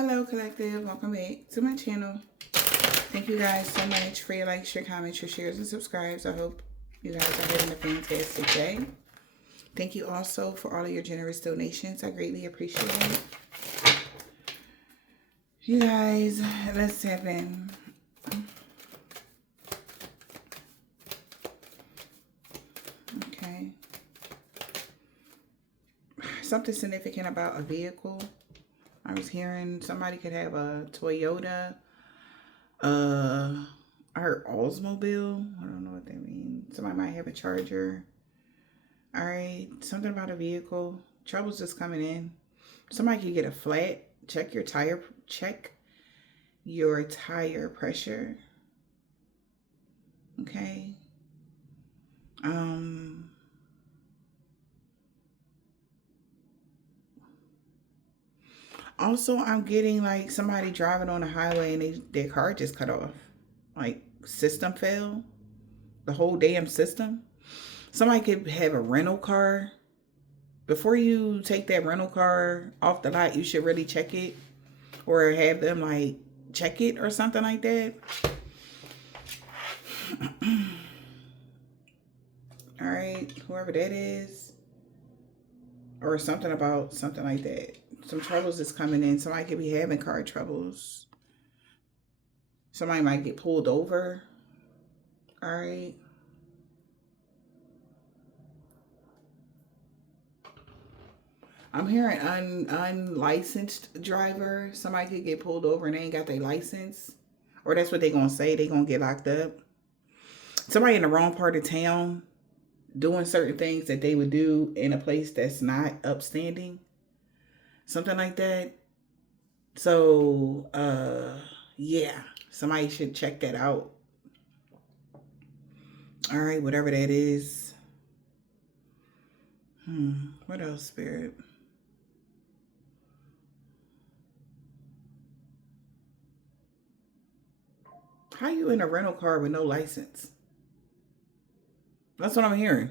Hello, collective. Welcome back to my channel. Thank you guys so much for your likes, your comments, your shares, and subscribes. I hope you guys are having a fantastic day. Thank you also for all of your generous donations. I greatly appreciate it. You guys, let's tap in. Okay. Something significant about a vehicle. I was hearing somebody could have a Toyota, I heard Oldsmobile. I don't know what that means. Somebody might have a Charger. All right, something about a vehicle. Trouble's just coming in. Somebody could get a flat. Check your tire pressure. Okay. Also, I'm getting like somebody driving on the highway and their car just cut off. Like system fail. The whole damn system. Somebody could have a rental car. Before you take that rental car off the lot, you should really check it. Or have them like check it or something like that. All right, whoever that is. Or something about something like that. Some troubles is coming in. Somebody could be having car troubles. Somebody might get pulled over. All right. I'm hearing unlicensed driver. Somebody could get pulled over and they ain't got their license. Or that's what they're going to say. They're going to get locked up. Somebody in the wrong part of town doing certain things that they would do in a place that's not upstanding. Something like that. So, yeah. Somebody should check that out. All right, whatever that is. What else, Spirit? How you in a rental car with no license? That's what I'm hearing.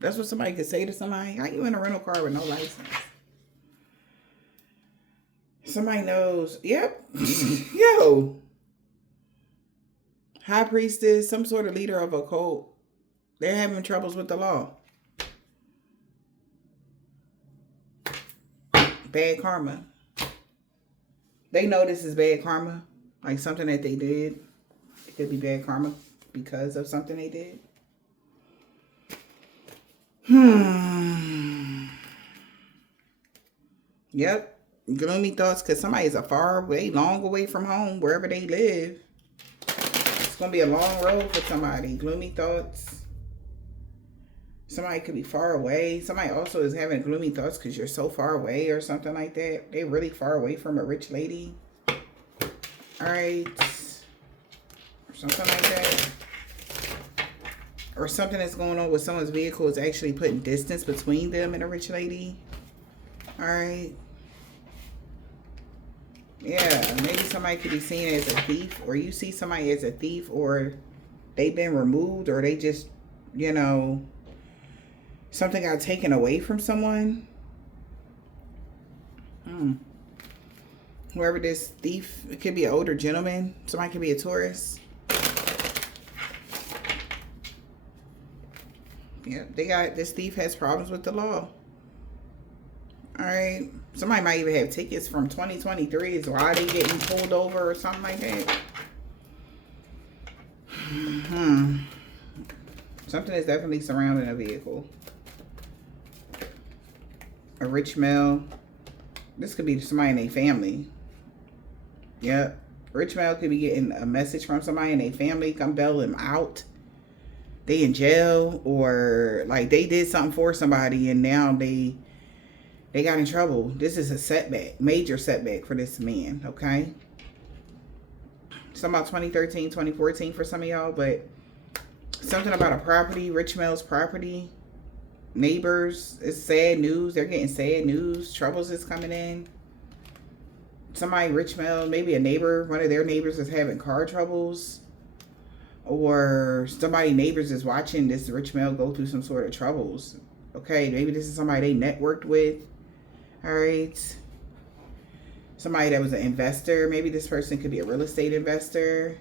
That's what somebody could say to somebody. How you in a rental car with no license? Somebody knows. Yep. Yo. High priestess, some sort of leader of a cult. They're having troubles with the law. Bad karma. They know this is bad karma. Like something that they did. It could be bad karma because of something they did. Yep. Gloomy thoughts because somebody's a far away, long away from home, wherever they live. It's going to be a long road for somebody. Gloomy thoughts. Somebody could be far away. Somebody also is having gloomy thoughts because you're so far away or something like that. They're really far away from a rich lady. All right. Or something like that. Or something that's going on with someone's vehicle is actually putting distance between them and a rich lady. All right. Yeah, maybe somebody could be seen as a thief, or you see somebody as a thief, or they've been removed, or they just, you know, something got taken away from someone. Whoever this thief, it could be an older gentleman. Somebody could be a tourist. Yep, this thief has problems with the law. All right. Somebody might even have tickets from 2023. Is why they getting pulled over or something like that. Something is definitely surrounding a vehicle. A rich male. This could be somebody in their family. Yep. Rich male could be getting a message from somebody in their family. Come bail them out. They in jail, or like they did something for somebody and now they got in trouble. This is a setback, major setback for this man, okay? Something about 2013, 2014 for some of y'all, but something about a property, rich male's property, neighbors. It's sad news. They're getting sad news. Troubles is coming in. Somebody rich male, maybe a neighbor, one of their neighbors is having car troubles. Or somebody neighbors is watching this rich male go through some sort of troubles. Okay, maybe this is somebody they networked with. All right. Somebody that was an investor. Maybe this person could be a real estate investor.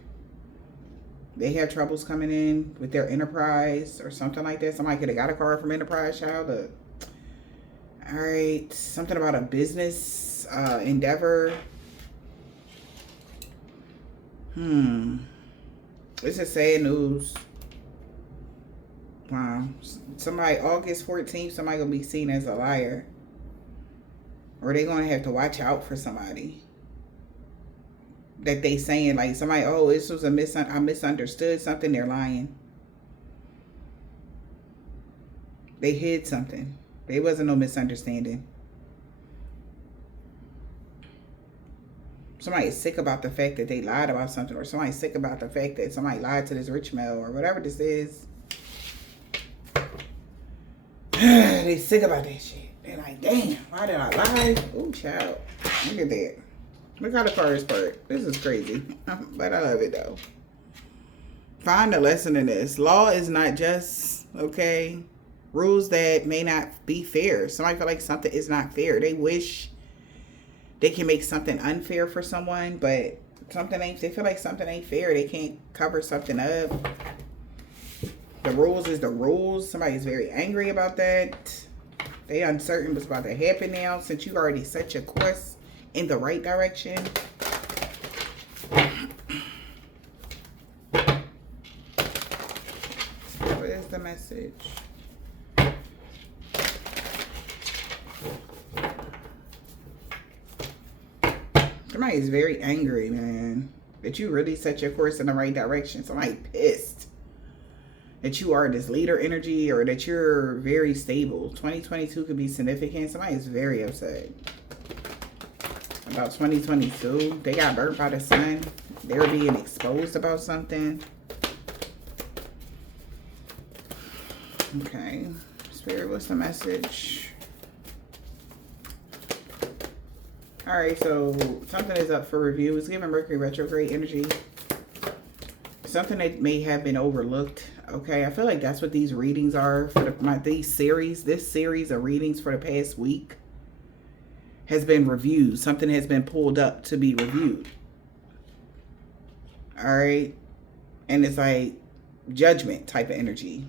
They have troubles coming in with their enterprise or something like that. Somebody could have got a card from Enterprise, child. All right. Something about a business endeavor. This is sad news. Wow. Somebody, August 14th, somebody going to be seen as a liar. Or they going to have to watch out for somebody. That they saying, like, somebody, oh, this was I misunderstood something. They're lying. They hid something. There wasn't no misunderstanding. Somebody's sick about the fact that they lied about something, or somebody's sick about the fact that somebody lied to this rich male, or whatever this is. They sick about that shit. They're like, damn, why did I lie? Oh, child. Look at that. Look how the first part. This is crazy. But I love it, though. Find a lesson in this. Law is not just, okay, rules that may not be fair. Somebody feel like something is not fair. They wish they can make something unfair for someone, but something ain't, they feel like something ain't fair. They can't cover something up. The rules is the rules. Somebody's very angry about that. They uncertain what's about to happen now, since you already set your course in the right direction. What is the message? Somebody is very angry, man, that you really set your course in the right direction. Somebody pissed that you are this leader energy, or that you're very stable. 2022 could be significant. Somebody is very upset about 2022. They got burnt by the sun. They're being exposed about something. Okay. Spirit, what's the message? All right, so something is up for review. It's giving Mercury retrograde energy. Something that may have been overlooked. Okay, I feel like that's what these readings are for this series of readings for the past week has been reviewed. Something has been pulled up to be reviewed. All right, and it's like judgment type of energy.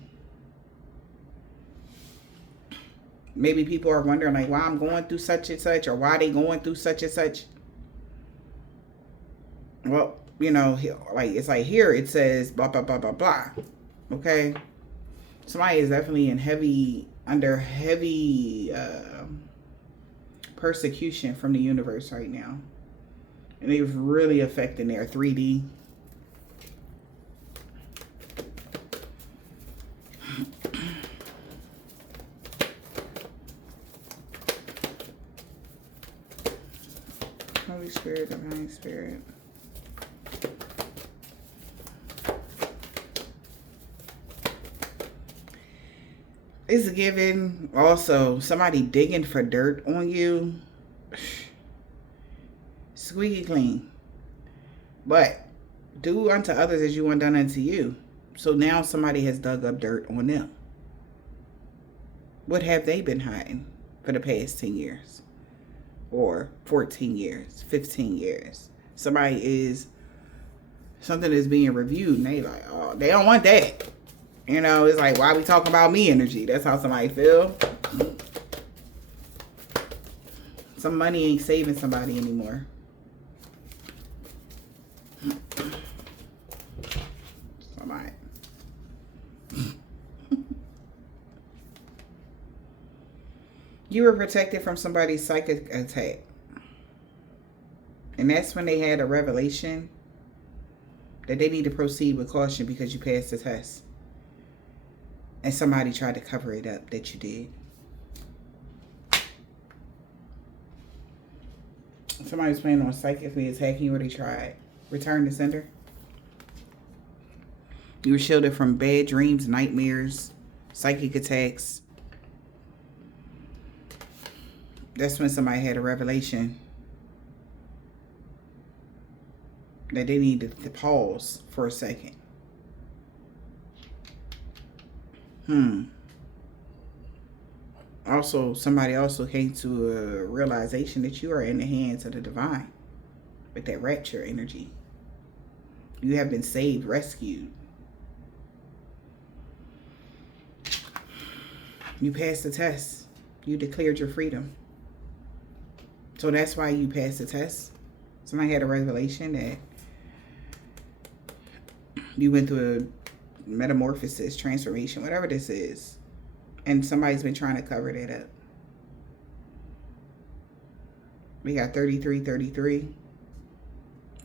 Maybe people are wondering, like, why I'm going through such and such, or why they going through such and such. Well, you know, like, it's like here it says blah, blah, blah, blah, blah. Okay. Somebody is definitely under heavy persecution from the universe right now. And it's really affecting their 3D. Holy Spirit, Divine Spirit. It's given also somebody digging for dirt on you. Squeaky clean. But do unto others as you want done unto you. So now somebody has dug up dirt on them. What have they been hiding for the past 10 years? Or 14 years, 15 years? Something is being reviewed, and they like, oh, they don't want that. You know, it's like, why are we talking about me energy? That's how somebody feel. Some money ain't saving somebody anymore. Somebody. You were protected from somebody's psychic attack. And that's when they had a revelation that they need to proceed with caution because you passed the test. And somebody tried to cover it up that you did. Somebody's planning on psychically attacking you, or they tried. Return to sender. You were shielded from bad dreams, nightmares, psychic attacks. That's when somebody had a revelation that they needed to pause for a second. Also, somebody also came to a realization that you are in the hands of the divine with that rapture energy. You have been saved, rescued. You passed the test. You declared your freedom. So that's why you passed the test. Somebody had a revelation that you went through a metamorphosis, transformation, whatever this is. And somebody's been trying to cover that up. We got 33, 33,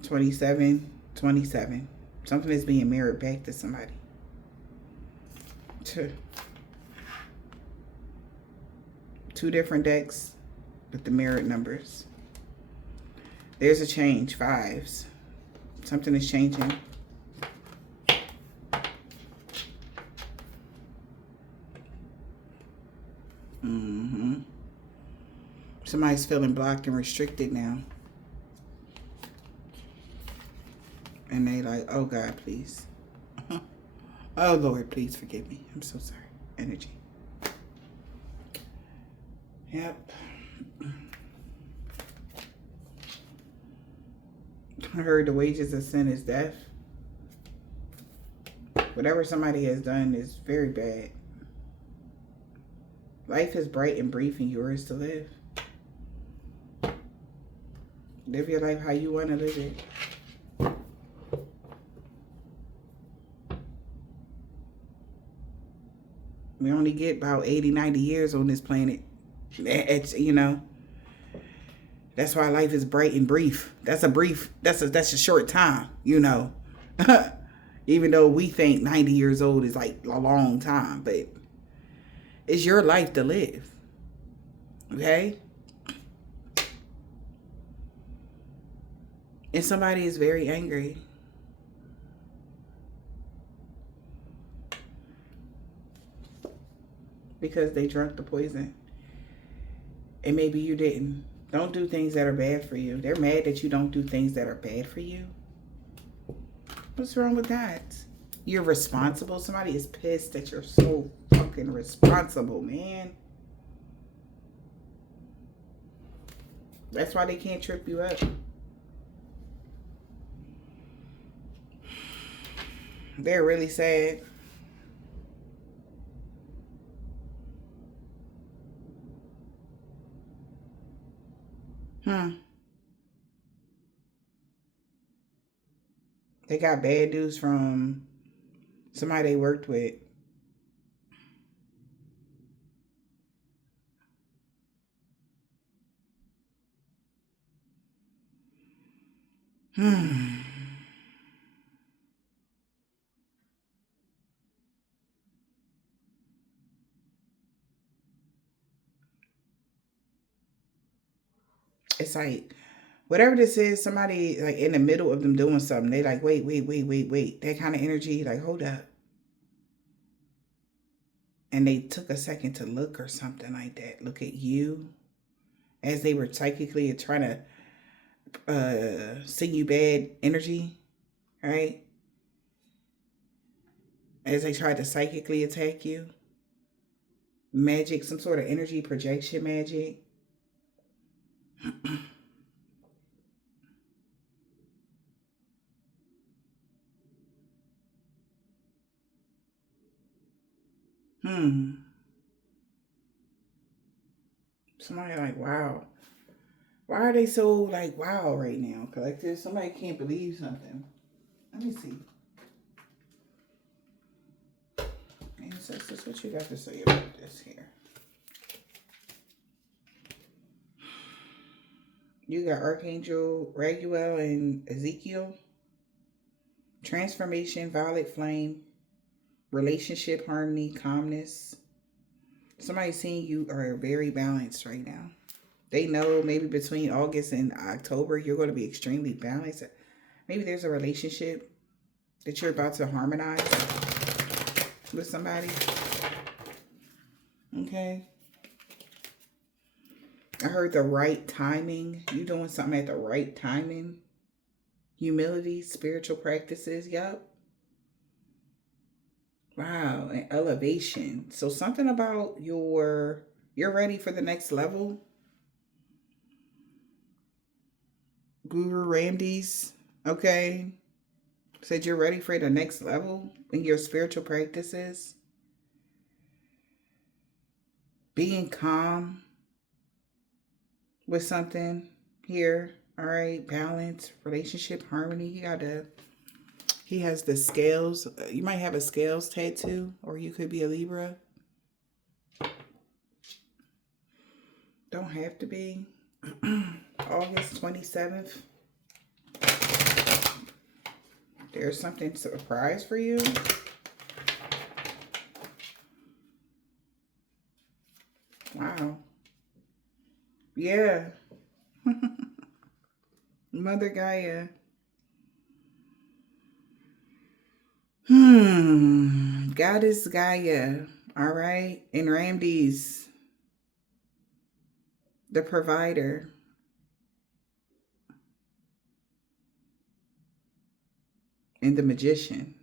27, 27. Something is being mirrored back to somebody. Two different decks with the mirrored numbers. There's a change. Fives. Something is changing. Somebody's feeling blocked and restricted now. And they like, oh God, please. Oh Lord, please forgive me. I'm so sorry. Energy. Yep. I heard the wages of sin is death. Whatever somebody has done is very bad. Life is bright and brief and yours to live. Live your life how you want to live it. We only get about 80, 90 years on this planet. It's, you know, that's why life is bright and brief. That's a short time, you know. Even though we think 90 years old is like a long time, but it's your life to live. Okay? And somebody is very angry. Because they drank the poison. And maybe you didn't. Don't do things that are bad for you. They're mad that you don't do things that are bad for you. What's wrong with that? You're responsible. Somebody is pissed that you're so fucking responsible, man. That's why they can't trip you up. They're really sad. They got bad news from somebody they worked with. It's like, whatever this is, somebody like in the middle of them doing something, they like, wait. That kind of energy, like, hold up. And they took a second to look or something like that. Look at you as they were psychically trying to send you bad energy, right? As they tried to psychically attack you. Magic, some sort of energy projection magic. Somebody like, wow. Why are they so like, wow right now, collective? Somebody can't believe something. Let me see. Ancestors, what you got to say about this here? You got Archangel Raguel and Ezekiel. Transformation, violet flame, relationship, harmony, calmness. Somebody seeing you are very balanced right now. They know maybe between August and October, you're going to be extremely balanced. Maybe there's a relationship that you're about to harmonize with somebody. Okay. I heard the right timing. You doing something at the right timing. Humility, spiritual practices. Yep. Wow. And elevation. So something about your You're ready for the next level. Guru Ramdes, okay, said you're ready for the next level in your spiritual practices. Being calm with something here. All right, balance, relationship, harmony. He has the scales. You might have a scales tattoo, or you could be a Libra. Don't have to be. August 27th. There's something surprise for you. Wow. Yeah. Mother Gaia. Goddess Gaia. All right. And Ramdes, the provider. And the magician.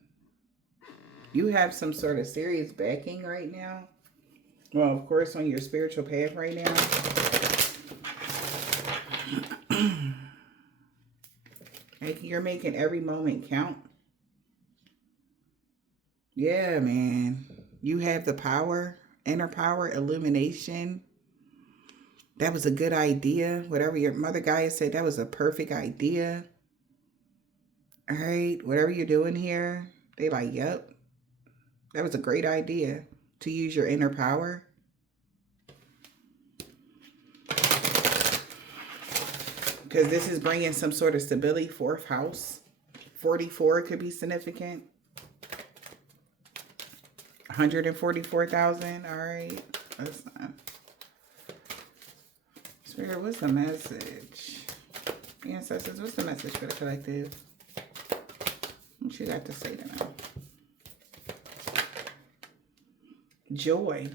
You have some sort of serious backing right now. Well, of course, on your spiritual path right now. Like, you're making every moment count. Yeah, man. You have the power, inner power, illumination. That was a good idea. Whatever your Mother Gaia said, that was a perfect idea. All right, whatever you're doing here, they like, yep, that was a great idea to use your inner power. Because this is bringing some sort of stability. 4th house. 44 could be significant. 144,000. All right. That's not. Spirit, what's the message? Ancestors, what's the message for the collective? What you got to say to them? Joy.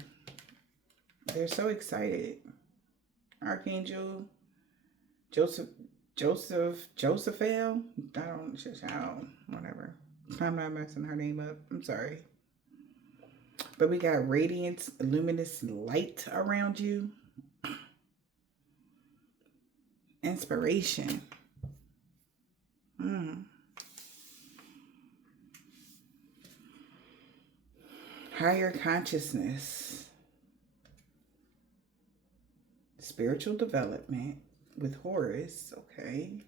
They're so excited. Archangel Josephael. Whatever. I'm not messing her name up. I'm sorry. But we got radiance, luminous light around you. Inspiration. Higher consciousness. Spiritual development with Horus. Okay.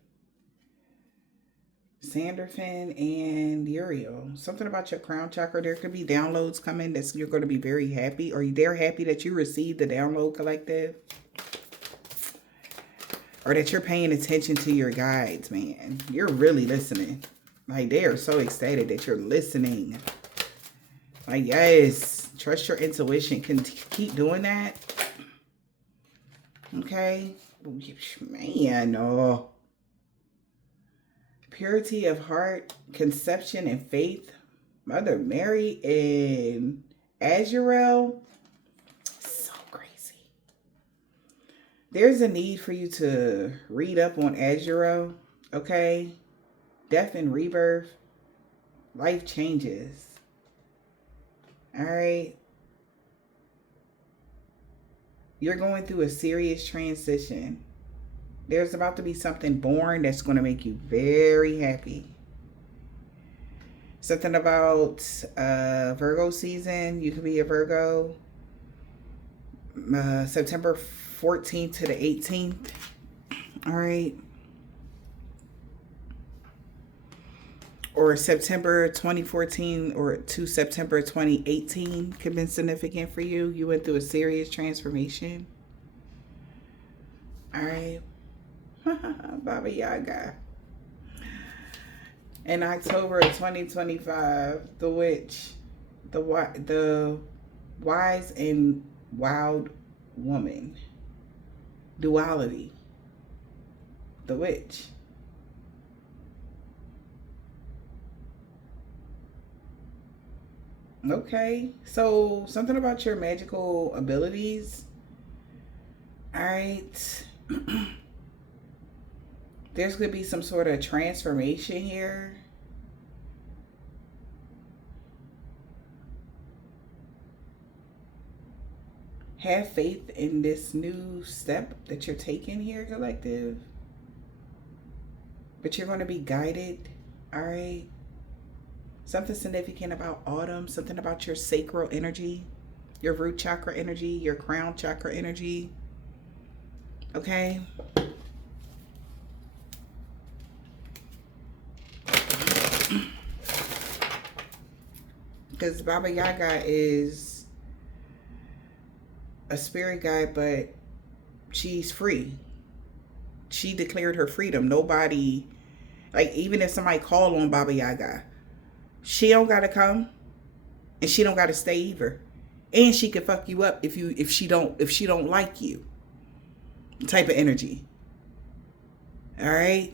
Sandalphon and Uriel. Something about your crown chakra. There could be downloads coming that you're going to be very happy, or they're happy that you received the download, collective, or that you're paying attention to your guides, man. You're really listening. Like, they are so excited that you're listening. Like, yes, trust your intuition. Can keep doing that. Okay, man. Oh. Purity of heart, conception, and faith. Mother Mary and Azrael. So crazy. There's a need for you to read up on Azrael. Okay. Death and rebirth. Life changes. All right. You're going through a serious transition. There's about to be something born that's going to make you very happy. Something about Virgo season. You could be a Virgo. September 14th to the 18th. All right. Or September 2014 or to September 2018 could have been significant for you. You went through a serious transformation. All right. Baba Yaga. In October 2025, the witch, the wise and wild woman, duality, the witch. Okay, so something about your magical abilities. All right. There's going to be some sort of transformation here. Have faith in this new step that you're taking here, collective. But you're going to be guided, all right? Something significant about autumn, something about your sacral energy, your root chakra energy, your crown chakra energy, okay? Because Baba Yaga is a spirit guide, but she's free. She declared her freedom. Nobody, like, even if somebody called on Baba Yaga, she don't gotta come, and she don't gotta stay either. And she can fuck you up if she don't like you. Type of energy. All right.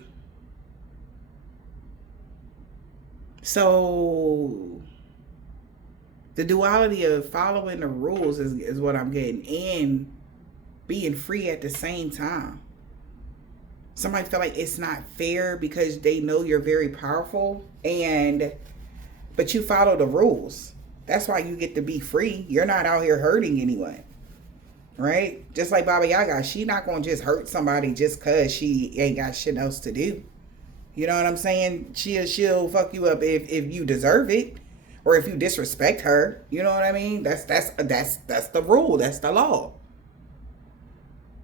So the duality of following the rules is what I'm getting, and being free at the same time. Somebody feel like it's not fair because they know you're very powerful, but you follow the rules. That's why you get to be free. You're not out here hurting anyone, right? Just like Baba Yaga, she not gonna just hurt somebody just cause she ain't got shit else to do. You know what I'm saying? She'll fuck you up if you deserve it, or if you disrespect her. You know what I mean? That's the rule. That's the law.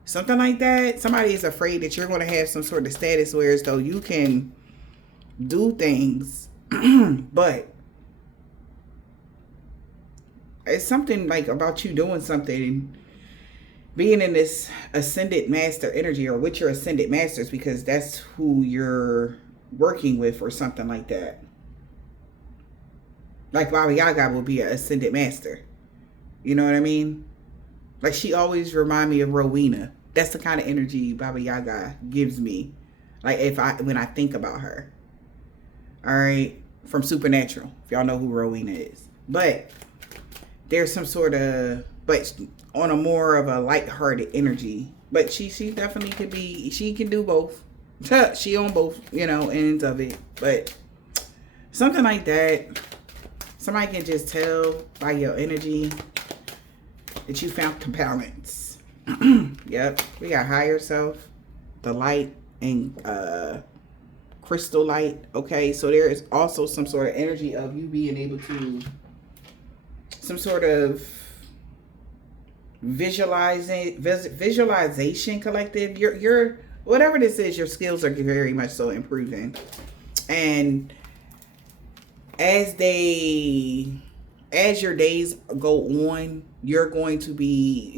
Something like that. Somebody is afraid that you're going to have some sort of status where as though you can do things, but it's something like about you doing something, being in this ascended master energy, or with your ascended masters, because that's who you're working with, or something like that. Like Baba Yaga will be an ascended master. You know what I mean? Like, she always remind me of Rowena. That's the kind of energy Baba Yaga gives me. Like, when I think about her. All right? From Supernatural. If y'all know who Rowena is. But there's some sort of, but on a more of a lighthearted energy. But she definitely could be, she can do both. She on both, ends of it. But something like that. Somebody can just tell by your energy that you found compoundments. Yep. We got higher self, the light, and crystal light. Okay. So there is also some sort of energy of you being able to, some sort of visualization collective. Your whatever this is, your skills are very much so improving. And as your days go on, you're going to be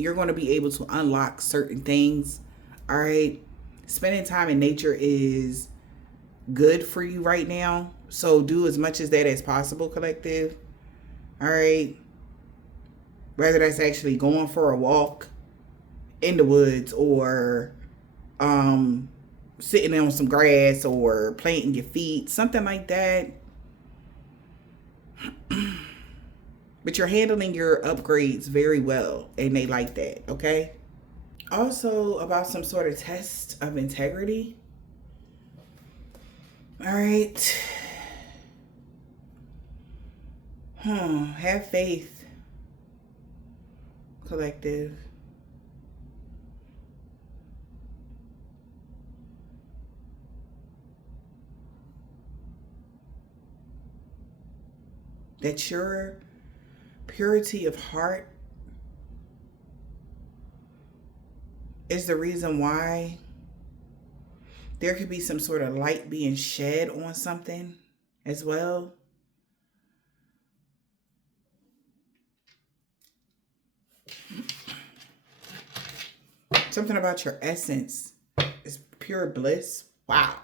able to unlock certain things. All right. Spending time in nature is good for you right now. So do as much as that as possible, collective. All right. Whether that's actually going for a walk in the woods, or sitting on some grass, or planting your feet, something like that. But you're handling your upgrades very well, and they like that, okay? Also, about some sort of test of integrity. All right. Have faith, collective. That your purity of heart is the reason why there could be some sort of light being shed on something as well. Something about your essence is pure bliss. Wow.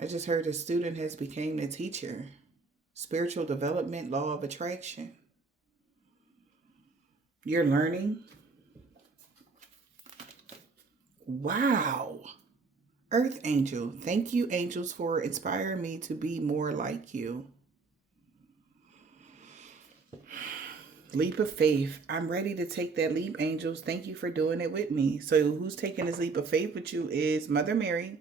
I just heard a student has became a teacher. Spiritual development, law of attraction. You're learning. Wow. Earth angel. Thank you, angels, for inspiring me to be more like you. Leap of faith. I'm ready to take that leap, angels. Thank you for doing it with me. So who's taking this leap of faith with you is Mother Mary,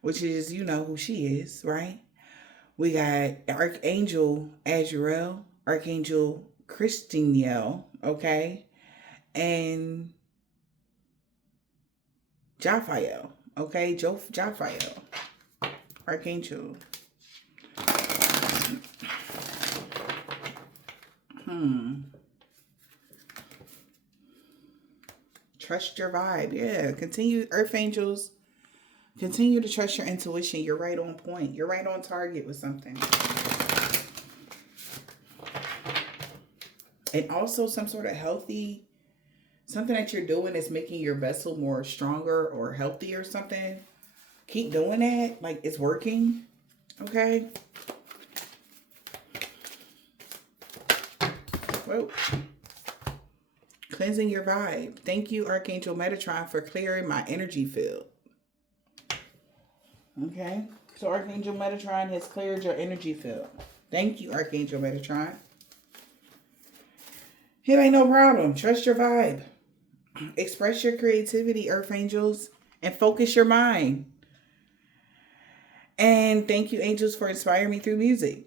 which is, you know who she is, right? We got Archangel Azrael, Archangel Christiniel, okay, and Jophiel, okay, Jophiel, Archangel. Trust your vibe. Yeah, continue, Earth Angels. Continue to trust your intuition. You're right on point. You're right on target with something. And also some sort of healthy, something that you're doing is making your vessel more stronger or healthy or something. Keep doing that. Like, it's working. Okay. Whoa. Cleansing your vibe. Thank you, Archangel Metatron, for clearing my energy field. Okay. So Archangel Metatron has cleared your energy field. Thank you, Archangel Metatron. It ain't no problem. Trust your vibe. Express your creativity, Earth Angels, and focus your mind. And thank you, angels, for inspiring me through music.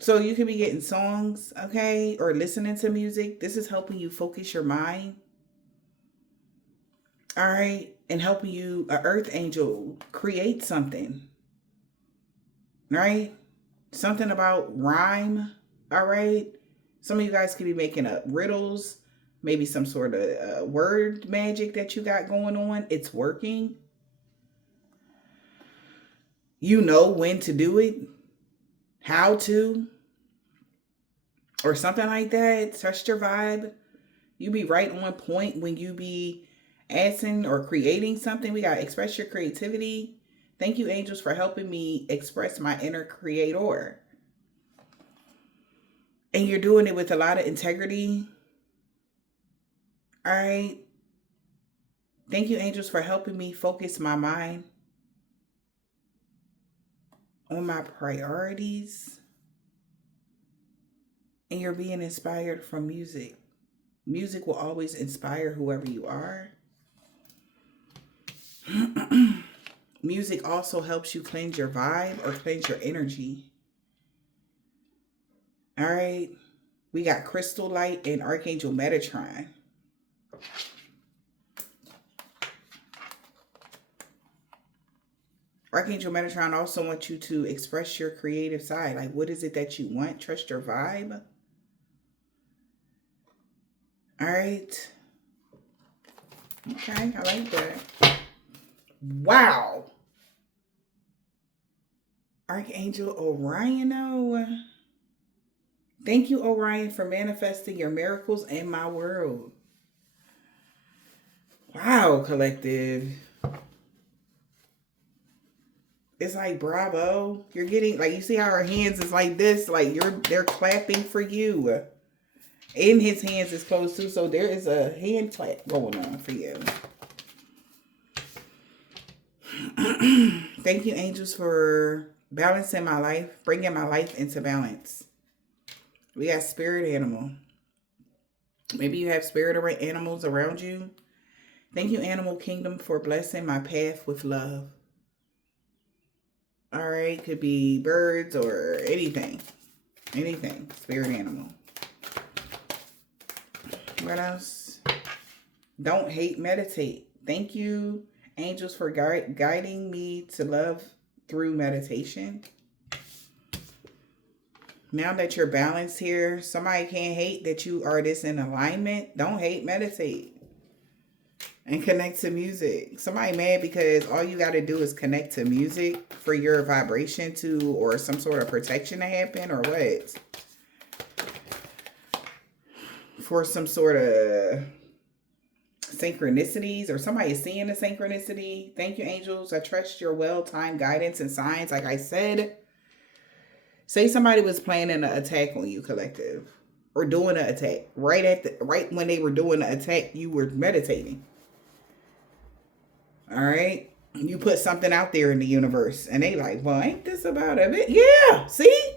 So you could be getting songs, okay, or listening to music. This is helping you focus your mind. All right. And helping you, an earth angel, create something. Right? Something about rhyme. All right. Some of you guys could be making up riddles. Maybe some sort of word magic that you got going on. It's working. You know when to do it. How to. Or something like that. Trust your vibe. You be right on point when you be asking or creating something. We got to express your creativity. Thank you, angels, for helping me express my inner creator. And you're doing it with a lot of integrity. All right. Thank you, angels, for helping me focus my mind on my priorities. And you're being inspired from music. Music will always inspire whoever you are. Music also helps you cleanse your vibe or cleanse your energy. All right. We got Crystal Light and Archangel Metatron. Archangel Metatron also wants you to express your creative side. Like, what is it that you want? Trust your vibe. All right. Okay, I like that. Wow. Archangel Orion. Thank you, Orion, for manifesting your miracles in my world. Wow, collective. It's like, bravo. You're getting, like, you see how her hands is like this? Like, they're clapping for you. And his hands is closed too, so there is a hand clap going on for you. Thank you, angels, for balancing my life, bringing my life into balance. We got spirit animal. Maybe you have spirit animals around you. Thank you, Animal Kingdom, for blessing my path with love. All right, could be birds or anything. Anything, spirit animal. What else? Don't hate, meditate. Thank you, angels, for guiding me to love through meditation. Now that you're balanced here, somebody can't hate that you are this in alignment. Don't hate, meditate. And connect to music. Somebody mad because all you got to do is connect to music for your vibration to, or some sort of protection to happen, or what? For some sort of synchronicities, or somebody is seeing a synchronicity. Thank you, angels. I trust your well-timed guidance and signs. Like I said, say somebody was planning an attack on you, collective, or doing an attack. Right when they were doing the attack, you were meditating. All right. You put something out there in the universe and they like, well, ain't this about a bit? Yeah. See?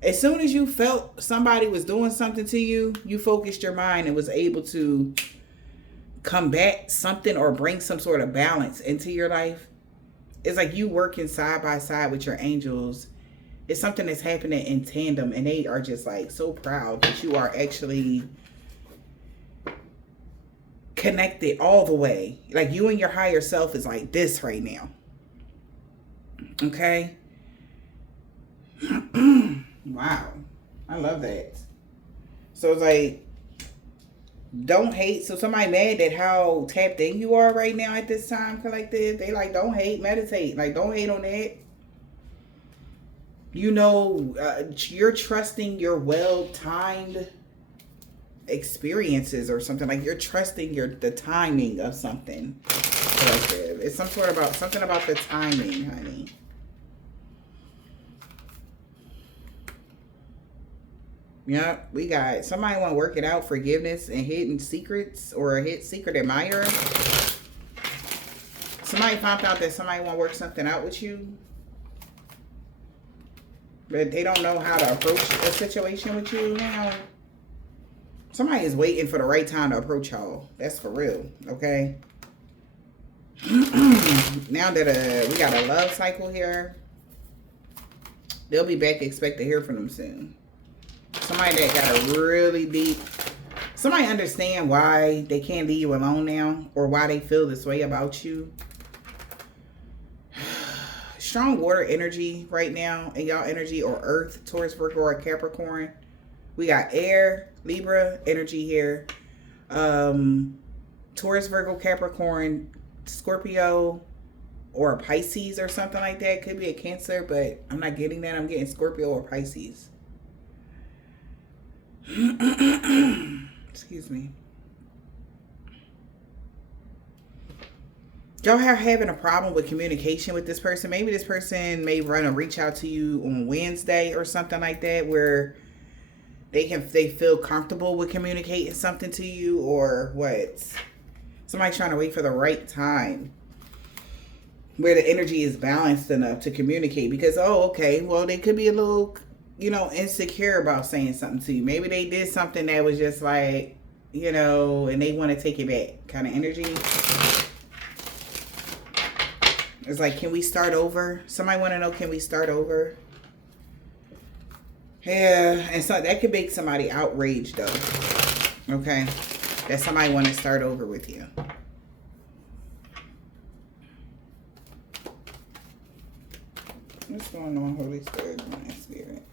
As soon as you felt somebody was doing something to you, you focused your mind and was able to combat something or bring some sort of balance into your life. It's like you working side by side with your angels. It's something that's happening in tandem, and they are just like so proud that you are actually connected all the way. Like you and your higher self is like this right now. Okay. Wow. I love that. So it's like, don't hate. So somebody mad at how tapped in you are right now at this time, collective. They like, don't hate, meditate. Like, don't hate on that. You know, you're trusting your well-timed experiences or something. Like you're trusting the timing of something. Collective. It's something about the timing, honey. Yep, we got somebody want to work it out, forgiveness and hidden secrets, or a hidden secret admirer. Somebody found out that somebody want to work something out with you, but they don't know how to approach a situation with you now. Somebody is waiting for the right time to approach y'all. That's for real, okay? Now that we got a love cycle here, they'll be back. Expect to hear from them soon. Somebody that got a really deep... Somebody understand why they can't leave you alone now, or why they feel this way about you. Strong water energy right now in y'all energy, or Earth, Taurus, Virgo, or Capricorn. We got air, Libra energy here. Taurus, Virgo, Capricorn, Scorpio, or a Pisces or something like that. Could be a Cancer, but I'm not getting that. I'm getting Scorpio or Pisces. Excuse me. Y'all having a problem with communication with this person. Maybe this person may reach out to you on Wednesday or something like that, where they feel comfortable with communicating something to you, or what? Somebody trying to wait for the right time where the energy is balanced enough to communicate, because, oh, okay, well, they could be a little, insecure about saying something to you. Maybe they did something that was just like, and they want to take it back kind of energy. It's like, can we start over? Somebody want to know, can we start over? Yeah, and so that could make somebody outraged, though. Okay? That somebody want to start over with you. What's going on, Holy Spirit, my spirit?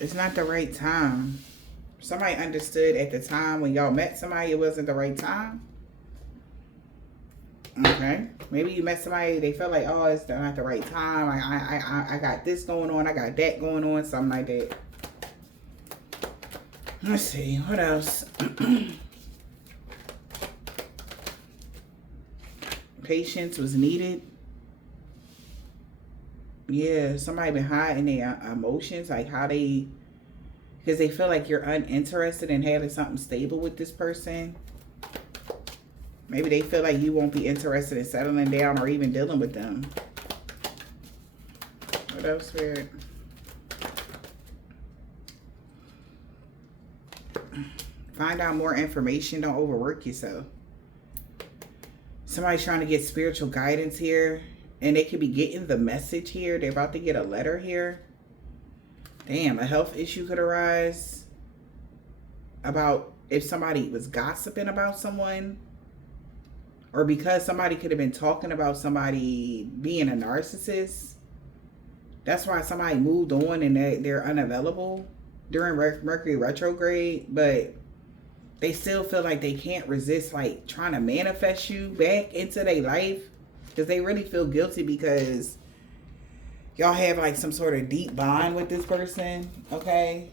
It's not the right time. Somebody understood at the time when y'all met somebody, it wasn't the right time. Okay. Maybe you met somebody, they felt like, oh, it's not the right time. I got this going on. I got that going on. Something like that. Let's see. What else? Patience was needed. Yeah, somebody been hiding their emotions, like how because they feel like you're uninterested in having something stable with this person. Maybe they feel like you won't be interested in settling down or even dealing with them. What else, Spirit? Find out more information. Don't overwork yourself. Somebody's trying to get spiritual guidance here. And they could be getting the message here. They're about to get a letter here. Damn, a health issue could arise. About if somebody was gossiping about someone. Or because somebody could have been talking about somebody being a narcissist. That's why somebody moved on and they're unavailable during Mercury retrograde. But they still feel like they can't resist, like, trying to manifest you back into their life. Because they really feel guilty because y'all have like some sort of deep bond with this person, okay?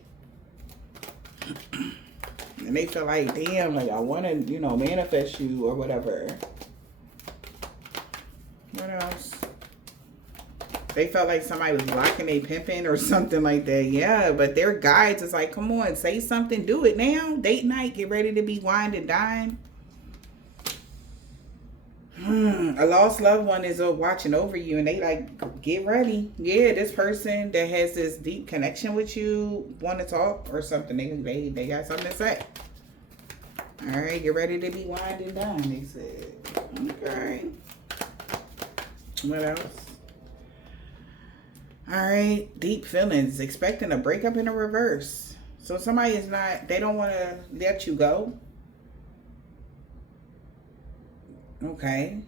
And they feel like, damn, like I want to, manifest you or whatever. What else? They felt like somebody was blocking they pimping or something like that. Yeah, but their guides is like, come on, say something, do it now. Date night, get ready to be wined and dined. A lost loved one is watching over you, and they like, get ready. Yeah, this person that has this deep connection with you want to talk or something. They got something to say. All right, get ready to be winding down, they said. Okay. What else? All right, deep feelings, expecting a breakup in a reverse. So somebody is not, they don't want to let you go. Okay.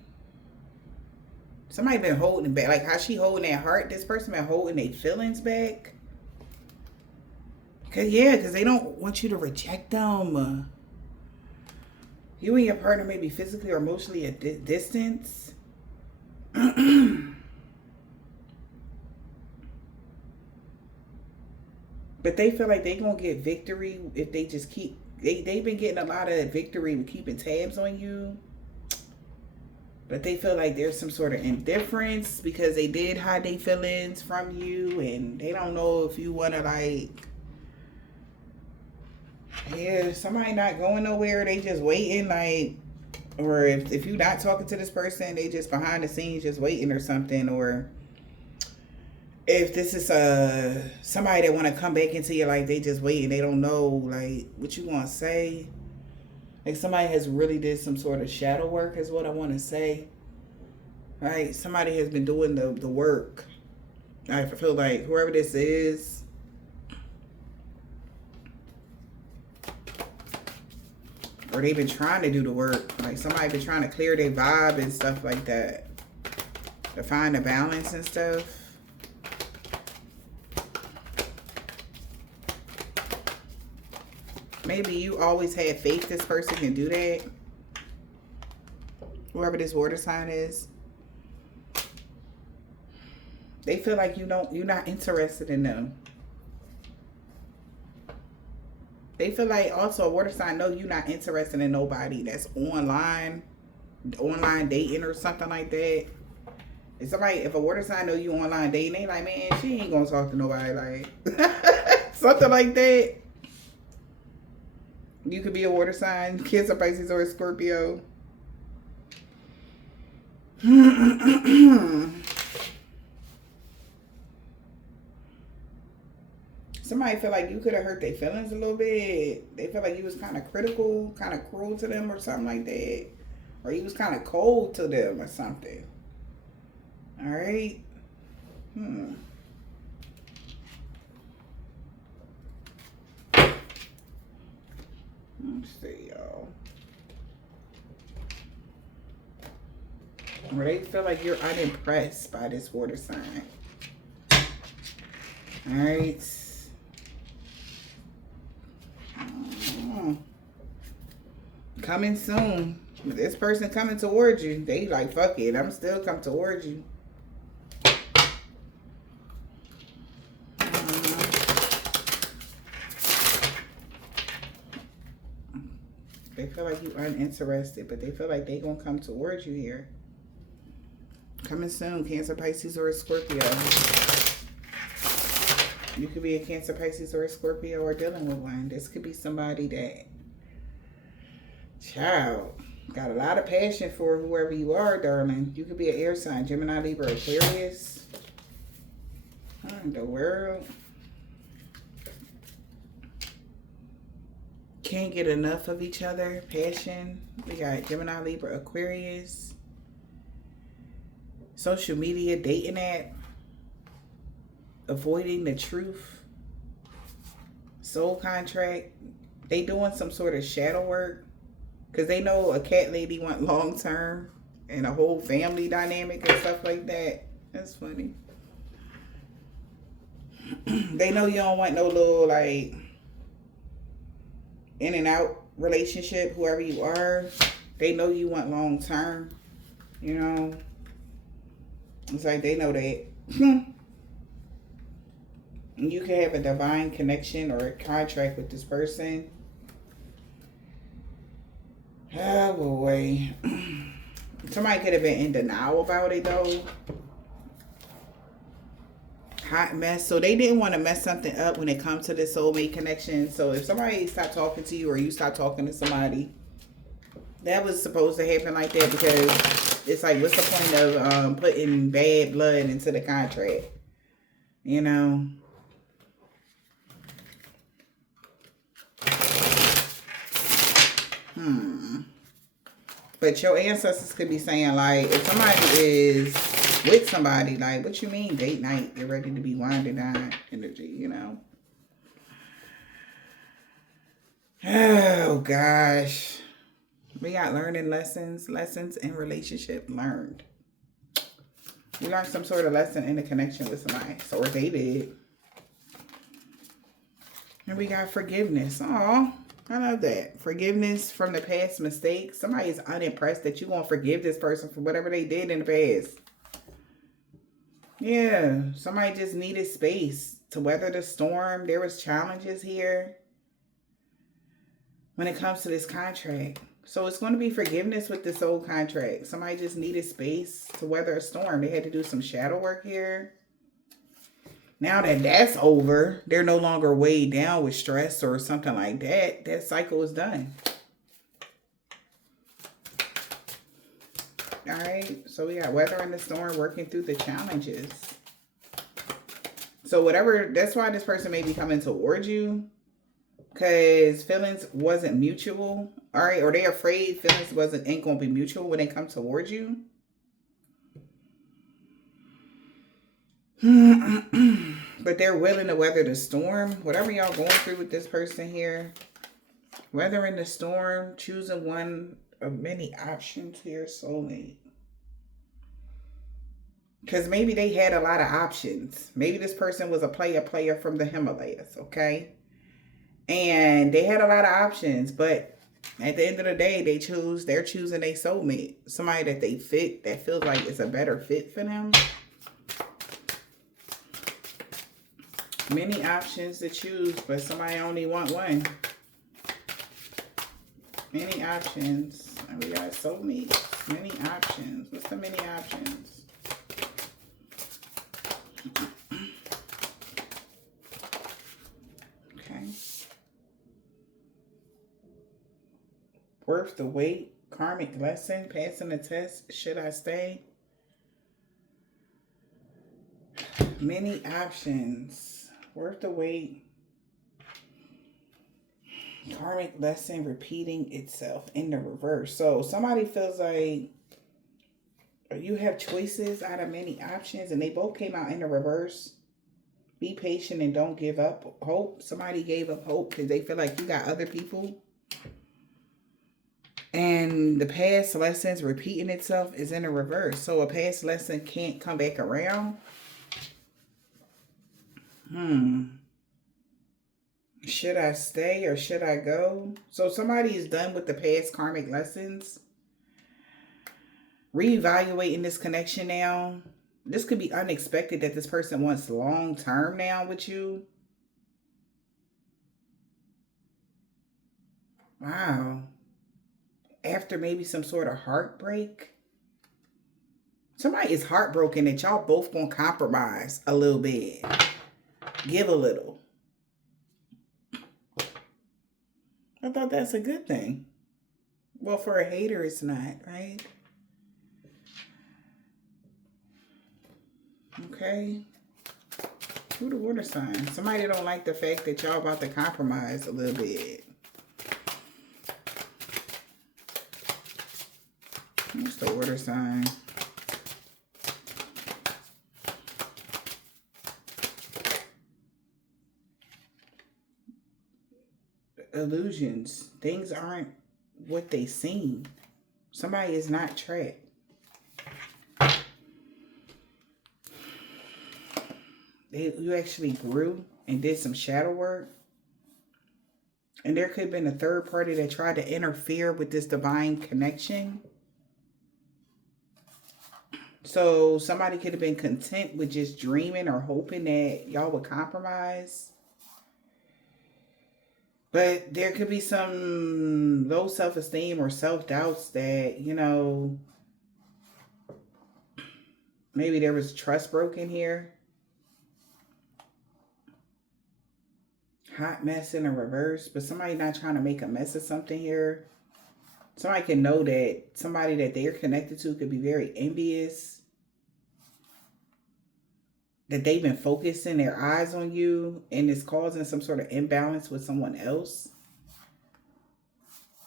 Somebody been holding back. Like how she holding that heart, this person been holding their feelings back. Because they don't want you to reject them. You and your partner may be physically or emotionally at distance. But they feel like they going to get victory if they just keep... They've been getting a lot of victory with keeping tabs on you. But they feel like there's some sort of indifference because they did hide their feelings from you. And they don't know if you want to like... Yeah, somebody not going nowhere. They just waiting like... Or if you're not talking to this person, they just behind the scenes just waiting or something. Or if this is somebody that want to come back into your life, they just waiting. They don't know like what you want to say. Like somebody has really did some sort of shadow work is what I want to say. Right? Somebody has been doing the work. I feel like whoever this is, or they've been trying to do the work. Like somebody been trying to clear their vibe and stuff like that. To find a balance and stuff. Maybe you always had faith this person can do that. Whoever this water sign is. They feel like you're not interested in them. They feel like also a water sign know you're not interested in nobody that's online dating or something like that. If a water sign know you online dating, they like, man, she ain't gonna talk to nobody like something like that. You could be a water sign, Cancer, Pisces, or a Scorpio. Somebody feel like you could have hurt their feelings a little bit. They feel like you was kind of critical, kind of cruel to them or something like that. Or you was kind of cold to them or something. All right? Let's see, y'all. Or they feel like you're unimpressed by this water sign. All right. Coming soon. This person coming towards you. They like, fuck it. I'm still coming towards you. They feel like you uninterested, but they feel like they gonna come towards you here. Coming soon, Cancer, Pisces, or a Scorpio. You could be a Cancer, Pisces, or a Scorpio or dealing with one. This could be somebody that, child, got a lot of passion for whoever you are, darling. You could be an air sign, Gemini, Libra, Aquarius. What in the world? Can't get enough of each other. Passion. We got Gemini, Libra, Aquarius. Social media, dating app. Avoiding the truth. Soul contract. They doing some sort of shadow work. Because they know a cat lady want long term. And a whole family dynamic and stuff like that. That's funny. They know you don't want no little like in and out relationship, whoever you are. They know you want long term. You know. It's like they know that. You can have a divine connection or a contract with this person. Oh boy. Somebody could have been in denial about it though. Hot mess. So they didn't want to mess something up when it comes to this soulmate connection. So if somebody stopped talking to you or you stop talking to somebody, That was supposed to happen like that because it's like, what's the point of putting bad blood into the contract? You know? But your ancestors could be saying, like, if somebody is with somebody, like, what you mean date night? They're ready to be winding down energy, you know? Oh, gosh. We got learning lessons in relationship learned. You learned some sort of lesson in the connection with somebody, so or they did. And we got forgiveness. Oh, I love that. Forgiveness from the past mistakes. Somebody's unimpressed that you're going to forgive this person for whatever they did in the past. Yeah, somebody just needed space to weather the storm. There was challenges here when it comes to this contract. So it's going to be forgiveness with this old contract. Somebody just needed space to weather a storm. They had to do some shadow work here. Now that that's over, they're no longer weighed down with stress or something like that. That cycle is done. All right. So we got weathering the storm, working through the challenges. So whatever, that's why this person may be coming towards you. Because feelings wasn't mutual. All right. Or they're afraid feelings ain't going to be mutual when they come towards you. But they're willing to weather the storm. Whatever y'all going through with this person here. Weathering the storm. Choosing one of many options here. Soulmate. Because maybe they had a lot of options. Maybe this person was a player from the Himalayas. Okay. And they had a lot of options. But at the end of the day, they're choosing a soulmate. Somebody that they fit. That feels like it's a better fit for them. Many options to choose, but somebody only want one. Many options. And we got soulmates. Many options. What's the many options? Okay. Worth the wait. Karmic lesson. Passing the test. Should I stay? Many options. Worth the wait. Karmic lesson repeating itself in the reverse. So somebody feels like you have choices out of many options and they both came out in the reverse. Be patient and don't give up hope. Somebody gave up hope because they feel like you got other people. And the past lessons repeating itself is in the reverse. So a past lesson can't come back around. Should I stay or should I go? So somebody is done with the past karmic lessons. Reevaluating this connection now. This could be unexpected that this person wants long term now with you. Wow. After maybe some sort of heartbreak. Somebody is heartbroken that y'all both gonna compromise a little bit. Give a little. I thought that's a good thing. Well, for a hater, it's not, right? Okay. Who the water sign? Somebody don't like the fact that y'all about to compromise a little bit. What's the water sign? Illusions. Things aren't what they seem. Somebody is not tracked. You actually grew and did some shadow work. And there could have been a third party that tried to interfere with this divine connection. So somebody could have been content with just dreaming or hoping that y'all would compromise. But there could be some low self-esteem or self-doubts that, you know, maybe there was trust broken here. Hot mess in a reverse, but somebody not trying to make a mess of something here. Somebody can know that somebody that they're connected to could be very envious, that they've been focusing their eyes on you and it's causing some sort of imbalance with someone else.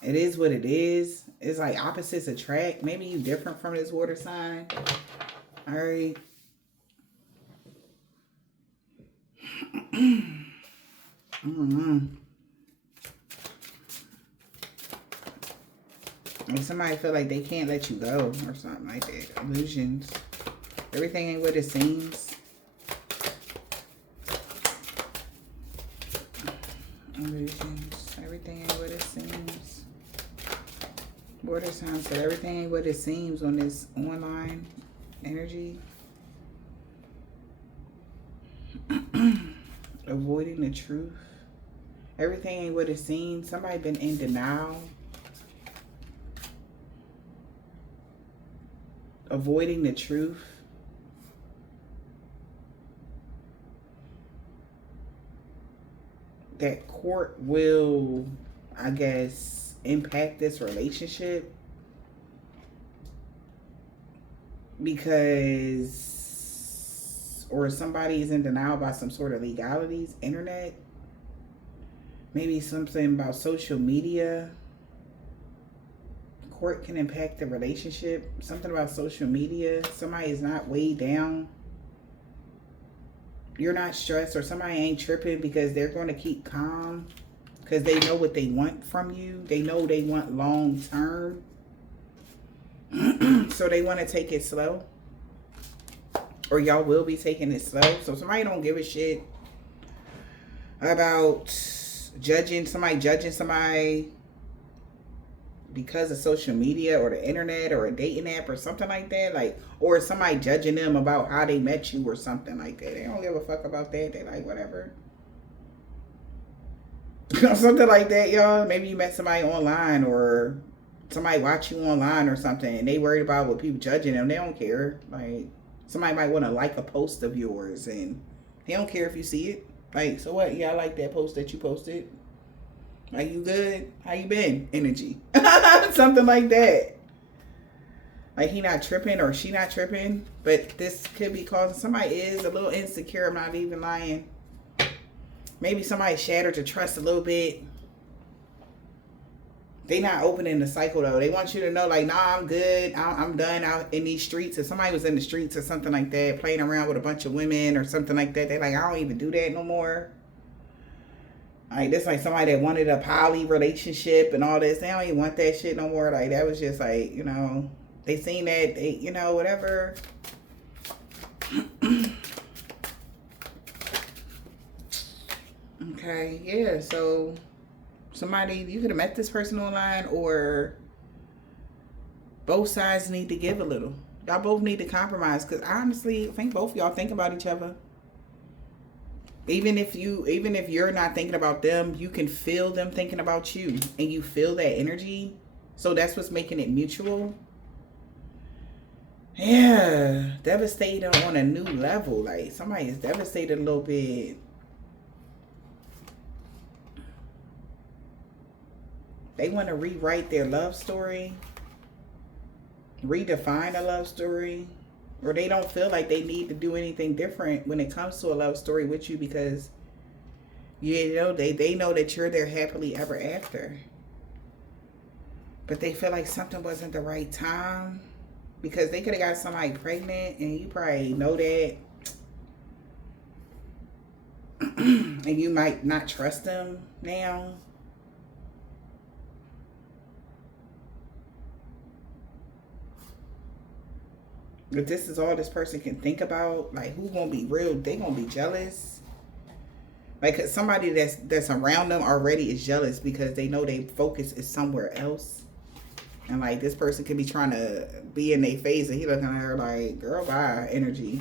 It is what it is. It's like opposites attract. Maybe you different from this water sign. All right. Like somebody feel like they can't let you go or something like that. Illusions. Everything ain't what it seems. Illusions. Everything ain't what it seems. Water sign said everything ain't what it seems on this online energy. Avoiding the truth. Everything ain't what it seems. Somebody been in denial. Avoiding the truth. That court will, I guess, impact this relationship. Because, or somebody is in denial about some sort of legalities, internet. Maybe something about social media. Court can impact the relationship. Something about social media. Somebody is not weighed down. You're not stressed, or somebody ain't tripping because they're going to keep calm because they know what they want from you. They know they want long term. So they want to take it slow. Or y'all will be taking it slow. So somebody don't give a shit about judging somebody because of social media or the internet or a dating app or something like that. Like, or somebody judging them about how they met you or something like that. They don't give a fuck about that. They like, whatever. Something like that, y'all. Maybe you met somebody online or somebody watch you online or something and they worried about what people judging them. They don't care. Like, somebody might want to like a post of yours and they don't care if you see it. Like, so what? Yeah, I like that post that you posted. Are you good? How you been? Energy. Something like that. Like he not tripping or she not tripping. But this could be causing somebody is a little insecure. I'm not even lying. Maybe somebody shattered your trust a little bit. They not opening the cycle though. They want you to know like, nah, I'm good. I'm done out in these streets. If somebody was in the streets or something like that, playing around with a bunch of women or something like that, they're like, I don't even do that no more. Like, this like somebody that wanted a poly relationship and all this. They don't even want that shit no more. Like, that was just like, you know, they seen that, they, you know, whatever. Okay, yeah, so somebody, you could have met this person online or both sides need to give a little. Y'all both need to compromise because honestly, I think both of y'all think about each other. Even if you're not thinking about them, you can feel them thinking about you and you feel that energy. So that's what's making it mutual. Yeah, devastated on a new level. Like somebody is devastated a little bit. They want to rewrite their love story, redefine a love story. Or they don't feel like they need to do anything different when it comes to a love story with you because, you know, they know that you're their happily ever after. But they feel like something wasn't the right time because they could have got somebody pregnant and you probably know that. And you might not trust them now. But this is all this person can think about. Like, who gonna be real? They gonna be jealous. Like, cause somebody that's around them already is jealous because they know their focus is somewhere else. And like, this person could be trying to be in their face, and he looking at her like, "Girl, bye," energy.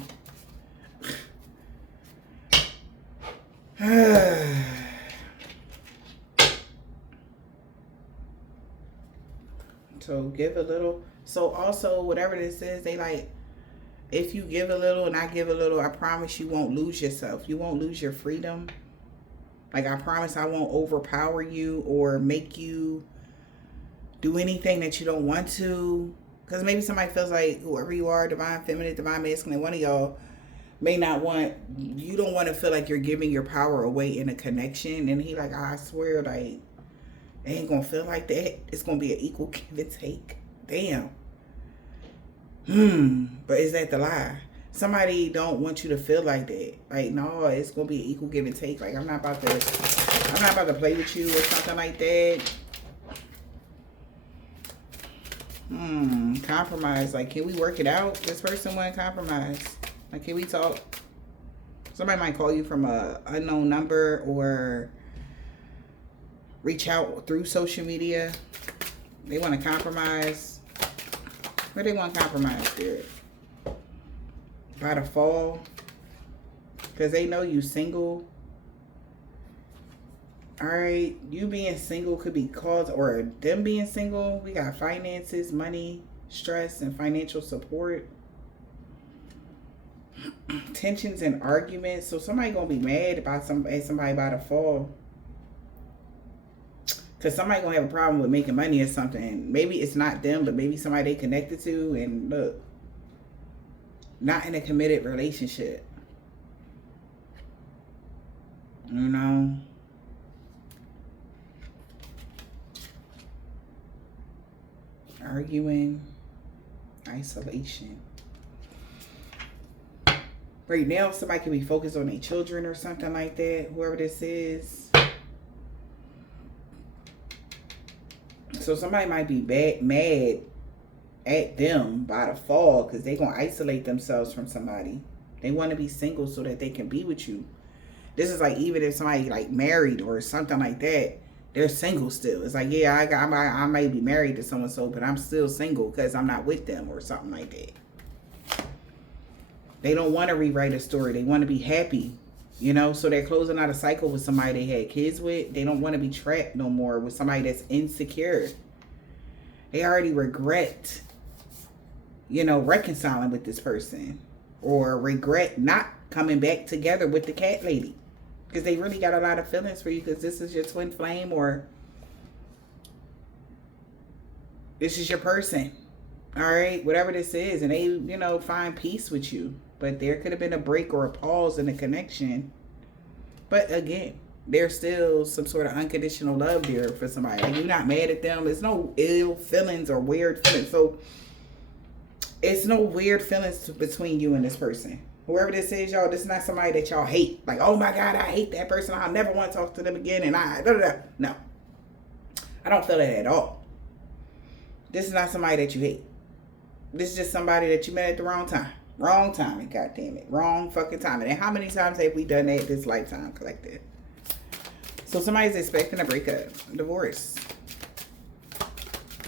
So give a little. So also, whatever this is, they like. If you give a little and I give a little, I promise you won't lose yourself. You won't lose your freedom. Like, I promise I won't overpower you or make you do anything that you don't want to. Because maybe somebody feels like whoever you are, divine feminine, divine masculine, one of y'all may not want, you don't want to feel like you're giving your power away in a connection. And he like, I swear, like, it ain't gonna feel like that. It's gonna be an equal give and take. Damn. But is that the lie? Somebody don't want you to feel like that. Like, no, it's gonna be an equal give and take. Like, I'm not about to play with you or something like that. Compromise. Like, can we work it out? This person want to compromise. Like, can we talk? Somebody might call you from a unknown number or reach out through social media. They want to compromise. Where they want to compromise, Spirit? By the fall. Because they know you single. Alright, you being single could be cause, or them being single. We got finances, money, stress, and financial support. Tensions and arguments. So somebody gonna be mad about somebody by the fall. Because somebody gonna have a problem with making money or something. Maybe it's not them, but maybe somebody they connected to. And look, not in a committed relationship. You know? Arguing, isolation. Right now, somebody could be focused on their children or something like that, whoever this is. So somebody might be mad at them by the fall because they're going to isolate themselves from somebody. They want to be single so that they can be with you. This is like, even if somebody like married or something like that, they're single still. It's like, yeah, I may be married to someone, so, but I'm still single because I'm not with them or something like that. They don't want to rewrite a story. They want to be happy, you know? So they're closing out a cycle with somebody they had kids with. They don't want to be trapped no more with somebody that's insecure. They already regret, you know, reconciling with this person, or regret not coming back together with the cat lady. Because they really got a lot of feelings for you because this is your twin flame, or this is your person. All right? Whatever this is. And they, you know, find peace with you. But there could have been a break or a pause in the connection. But again, there's still some sort of unconditional love there for somebody. Like, you're not mad at them. There's no ill feelings or weird feelings. So it's no weird feelings between you and this person. Whoever this is, y'all, this is not somebody that y'all hate. Like, oh my God, I hate that person. I'll never want to talk to them again. And No. I don't feel that at all. This is not somebody that you hate. This is just somebody that you met at the wrong time. Wrong timing, goddamn it. Wrong fucking timing. And how many times have we done that this lifetime collective? So somebody's expecting a breakup. Divorce.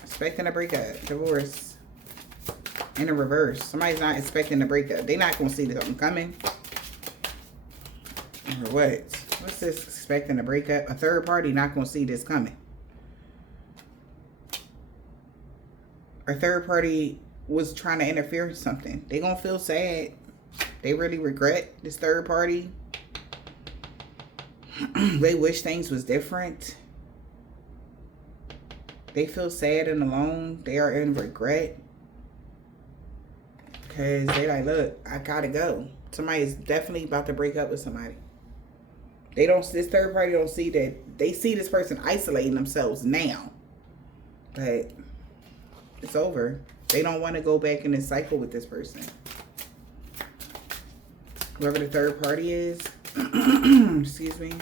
Expecting a breakup. Divorce. In the reverse. Somebody's not expecting the breakup. They're not going to see something coming. Or what? What's this? Expecting a breakup? A third party not going to see this coming. A third party was trying to interfere in something. They're going to feel sad. They really regret this third party. They wish things was different. They feel sad and alone. They are in regret. Because they like, look, I gotta go. Somebody is definitely about to break up with somebody. They don't, this third party don't see that. They see this person isolating themselves now. But it's over. They don't want to go back in this cycle with this person. Whoever the third party is. Excuse me.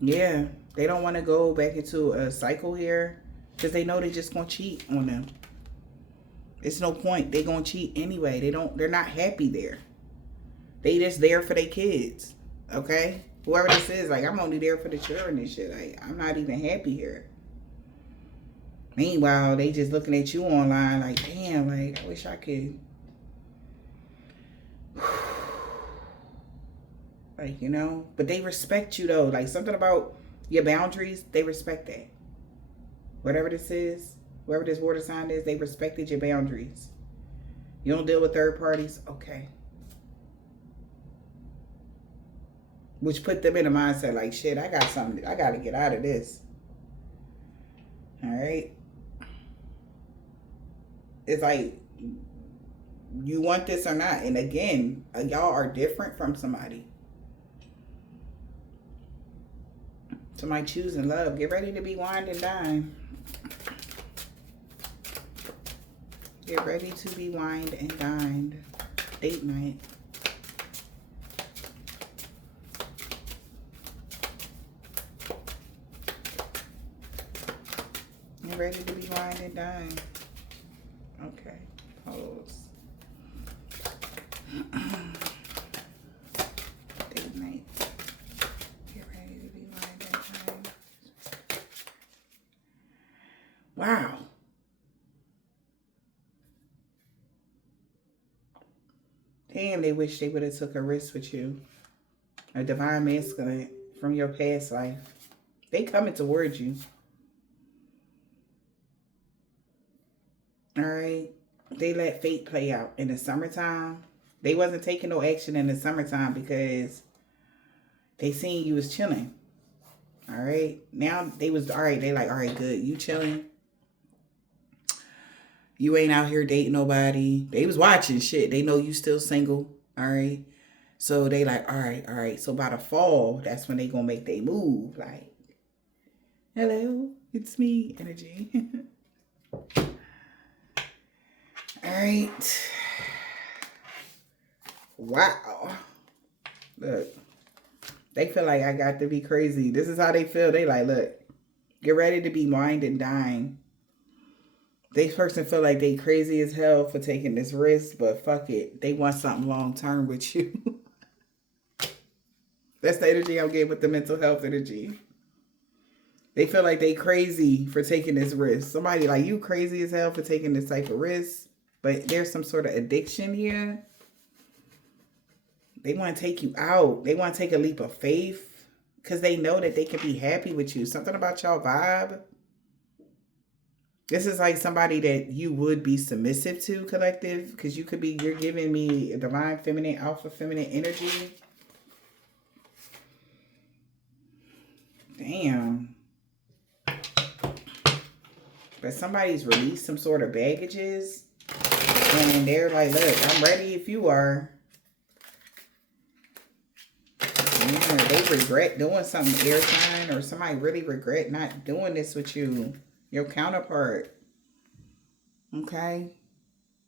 Yeah. They don't want to go back into a cycle here. Because they know they're just going to cheat on them. It's no point. They gonna cheat anyway. They're not happy there. They just there for their kids. Okay? Whoever this is, like, I'm only there for the children and shit. Like, I'm not even happy here. Meanwhile, they just looking at you online like, damn, like, I wish I could. Like, you know? But they respect you though. Like, something about your boundaries, they respect that. Whatever this is. Whoever this water sign is, they respected your boundaries. You don't deal with third parties? Okay. Which put them in a mindset like, shit, I got something. I got to get out of this. All right. It's like you want this or not. And again, y'all are different from somebody. Somebody choosing love. Get ready to be wined and dined. Get ready to be wined and dined. Date night. Get ready to be wined and dined. Okay. Pose. Date night. Get ready to be wined and dined. Wow. Damn, they wish they would have took a risk with you. A divine masculine from your past life. They coming towards you. All right. They let fate play out in the summertime. They wasn't taking no action in the summertime because they seen you was chilling. All right. Now they was, all right, they like, all right, good. You chilling. You ain't out here dating nobody. They was watching shit. They know you still single. All right. So they like, all right, all right. So by the fall, that's when they gonna make their move. Like, hello, it's me, energy. All right. Wow. Look, they feel like I got to be crazy. This is how they feel. They like, look, get ready to be wined and dined. This person feel like they crazy as hell for taking this risk, but fuck it. They want something long term with you. That's the energy I'm getting with the mental health energy. They feel like they crazy for taking this risk. Somebody like, you crazy as hell for taking this type of risk, but there's some sort of addiction here. They want to take you out. They want to take a leap of faith because they know that they can be happy with you. Something about y'all vibe. This is like somebody that you would be submissive to, collective, because you're giving me a divine feminine, alpha feminine energy. Damn. But somebody's released some sort of baggages and they're like, look, I'm ready if you are. Yeah, they regret doing something, air sign, or somebody really regret not doing this with you. Your counterpart. Okay.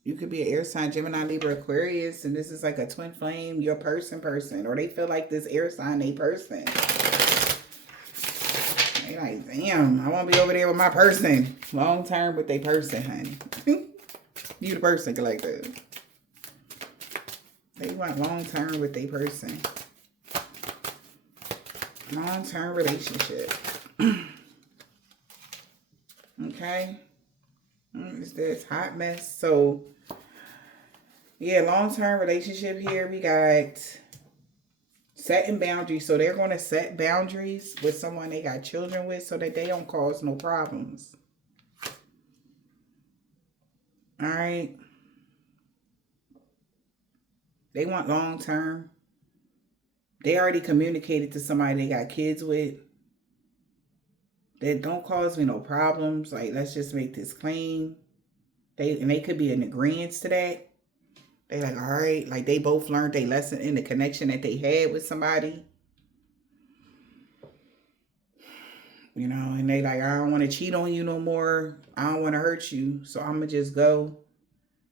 You could be an air sign, Gemini, Libra, Aquarius, and this is like a twin flame, your person, or they feel like this air sign, they person. They like, damn, I want to be over there with my person. Long term with they person, honey. You the person, collective. They want long term with they person. Long term relationship. Okay. It's this hot mess. So, yeah, long term relationship here. We got setting boundaries. So they're going to set boundaries with someone they got children with so that they don't cause no problems. All right. They want long term. They already communicated to somebody they got kids with. That don't cause me no problems. Like, let's just make this clean. They could be in agreement to that. They like, all right. Like, they both learned their lesson in the connection that they had with somebody. You know, and they like, I don't want to cheat on you no more. I don't want to hurt you. So I'm going to just go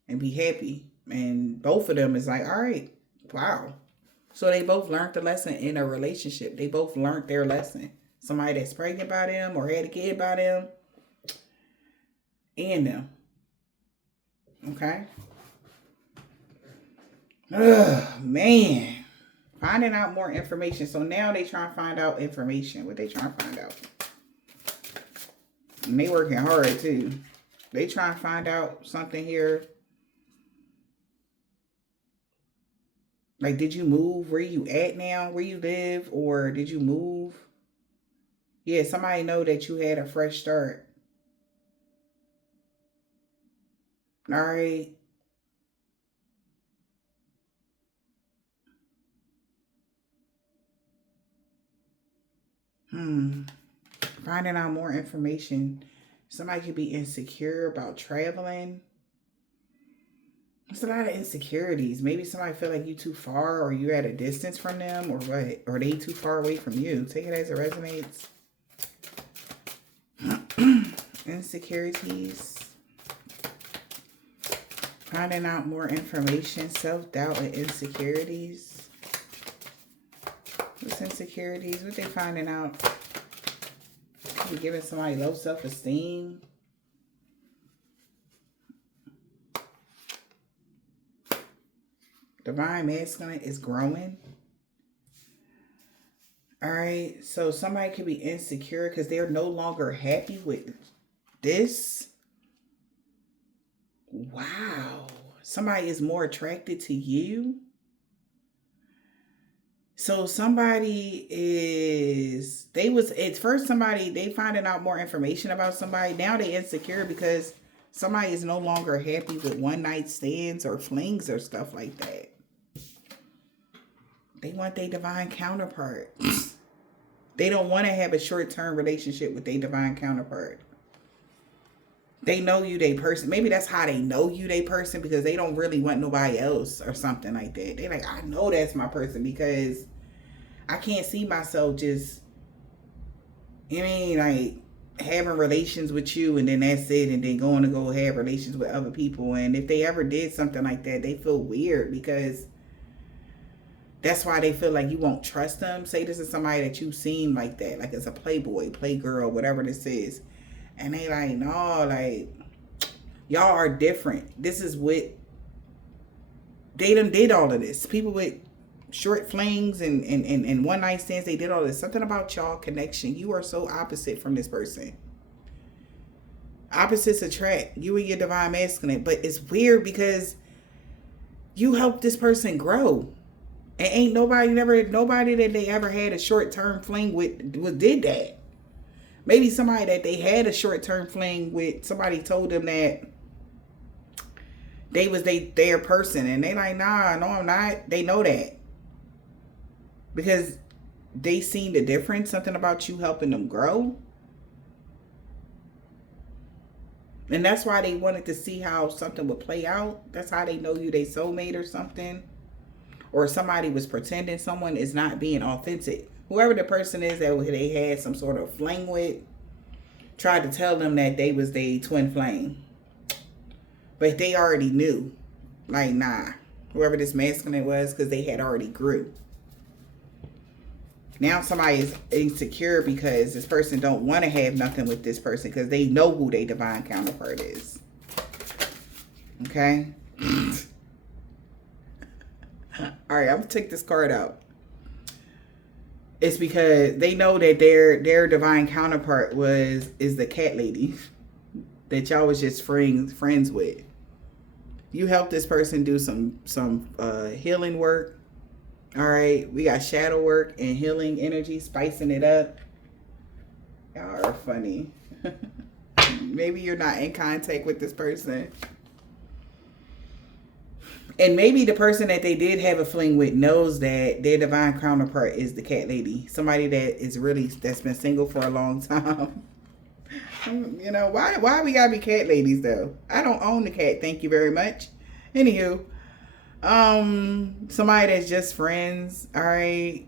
and be happy. And both of them is like, all right, wow. So they both learned the lesson in a relationship. They both learned their lesson. Somebody that's pregnant by them or had a kid by them and them. Okay? Ugh, man. Finding out more information. So now they trying to find out information. What they trying to find out? And they working hard too. They trying to find out something here. Like, did you move? Where you at now? Where you live? Or did you move? Yeah, somebody know that you had a fresh start. All right. Finding out more information. Somebody could be insecure about traveling. There's a lot of insecurities. Maybe somebody feel like you too far, or you at a distance from them, or what? Or they too far away from you. Take it as it resonates. Insecurities. Finding out more information. Self-doubt and insecurities. What's insecurities? What they finding out? Could be giving somebody low self-esteem. Divine Masculine is growing. All right. So somebody could be insecure because they're no longer happy with this. Wow. Somebody is more attracted to you. So somebody is, at first somebody, they finding out more information about somebody. Now they insecure because somebody is no longer happy with one night stands or flings or stuff like that. They want their divine counterpart. They don't want to have a short-term relationship with their divine counterpart. They know you, they person. Maybe that's how they know you, they person, because they don't really want nobody else or something like that. They're like, I know that's my person because I can't see myself just, like having relations with you and then that's it, and then going to go have relations with other people. And if they ever did something like that, they feel weird because that's why they feel like you won't trust them. Say this is somebody that you've seen like that, like as a playboy, playgirl, whatever this is. And they like, no, like, y'all are different. This is what, they done did all of this. People with short flings and one night stands, they did all this. Something about y'all connection. You are so opposite from this person. Opposites attract. You and your divine masculine. But it's weird because you helped this person grow. And ain't nobody that they ever had a short-term fling with did that. Maybe somebody that they had a short-term fling with, somebody told them that they was their person. And they like, nah, no, I'm not. They know that. Because they seen the difference. Something about you helping them grow. And that's why they wanted to see how something would play out. That's how they know you, they soulmate or something. Or somebody was pretending, someone is not being authentic. Whoever the person is that they had some sort of fling with tried to tell them that they was their twin flame. But they already knew. Like, nah. Whoever this masculine was, because they had already grew. Now somebody is insecure because this person don't want to have nothing with this person because they know who their divine counterpart is. Okay? All right, I'm going to take this card out. It's because they know that their divine counterpart is the cat lady that y'all was just friends with. You helped this person do some healing work. All right, we got shadow work and healing energy, spicing it up. Y'all are funny. Maybe you're not in contact with this person. And maybe the person that they did have a fling with knows that their divine counterpart is the cat lady. Somebody that's been single for a long time. You know, why we gotta be cat ladies though? I don't own the cat, thank you very much. Anywho, somebody that's just friends, all right,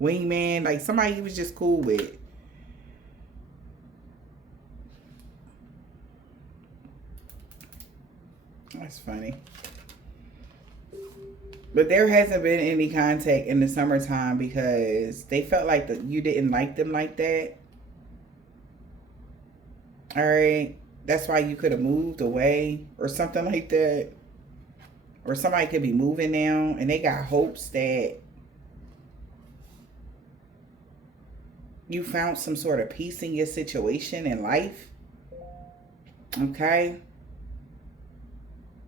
wingman, like somebody he was just cool with. That's funny. But there hasn't been any contact in the summertime because they felt like you didn't like them like that. All right. That's why you could have moved away or something like that. Or somebody could be moving now and they got hopes that you found some sort of peace in your situation in life. Okay.